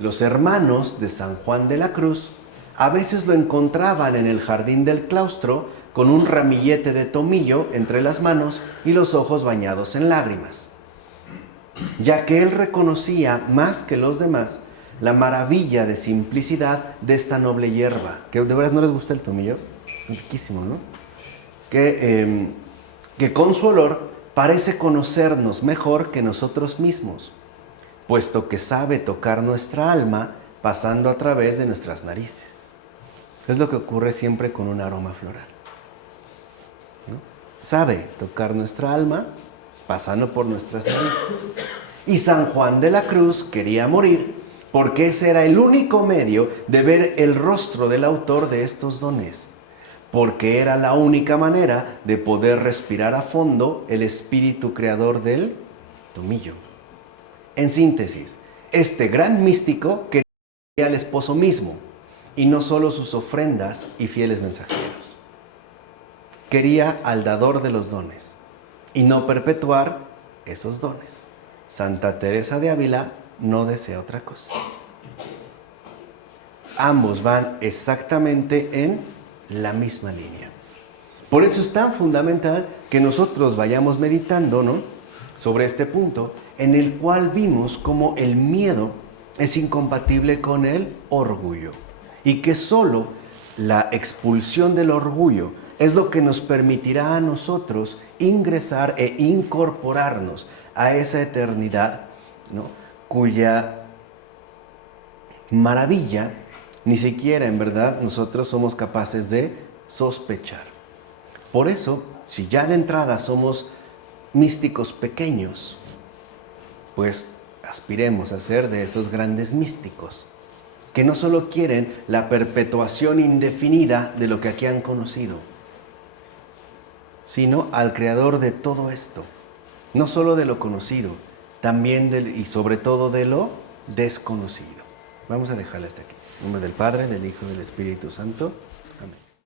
los hermanos de San Juan de la Cruz a veces lo encontraban en el jardín del claustro con un ramillete de tomillo entre las manos y los ojos bañados en lágrimas, ya que él reconocía más que los demás la maravilla de simplicidad de esta noble hierba. ¿Que de veras no les gusta el tomillo? Riquísimo, ¿no? Que con su olor parece conocernos mejor que nosotros mismos, puesto que sabe tocar nuestra alma pasando a través de nuestras narices. Es lo que ocurre siempre con un aroma floral, ¿no? Sabe tocar nuestra alma pasando por nuestras narices. Y San Juan de la Cruz quería morir porque ese era el único medio de ver el rostro del autor de estos dones, porque era la única manera de poder respirar a fondo el espíritu creador del tomillo. En síntesis, este gran místico quería al esposo mismo y no solo sus ofrendas y fieles mensajeros. Quería al dador de los dones y no perpetuar esos dones. Santa Teresa de Ávila no desea otra cosa. Ambos van exactamente en la misma línea. Por eso es tan fundamental que nosotros vayamos meditando, ¿no?, sobre este punto, en el cual vimos cómo el miedo es incompatible con el orgullo y que solo la expulsión del orgullo es lo que nos permitirá a nosotros ingresar e incorporarnos a esa eternidad, ¿no?, cuya maravilla ni siquiera en verdad nosotros somos capaces de sospechar. Por eso, si ya de entrada somos místicos pequeños, pues aspiremos a ser de esos grandes místicos que no solo quieren la perpetuación indefinida de lo que aquí han conocido, sino al creador de todo esto, no solo de lo conocido, también y sobre todo de lo desconocido. Vamos a dejarle hasta aquí. En nombre del Padre, del Hijo y del Espíritu Santo.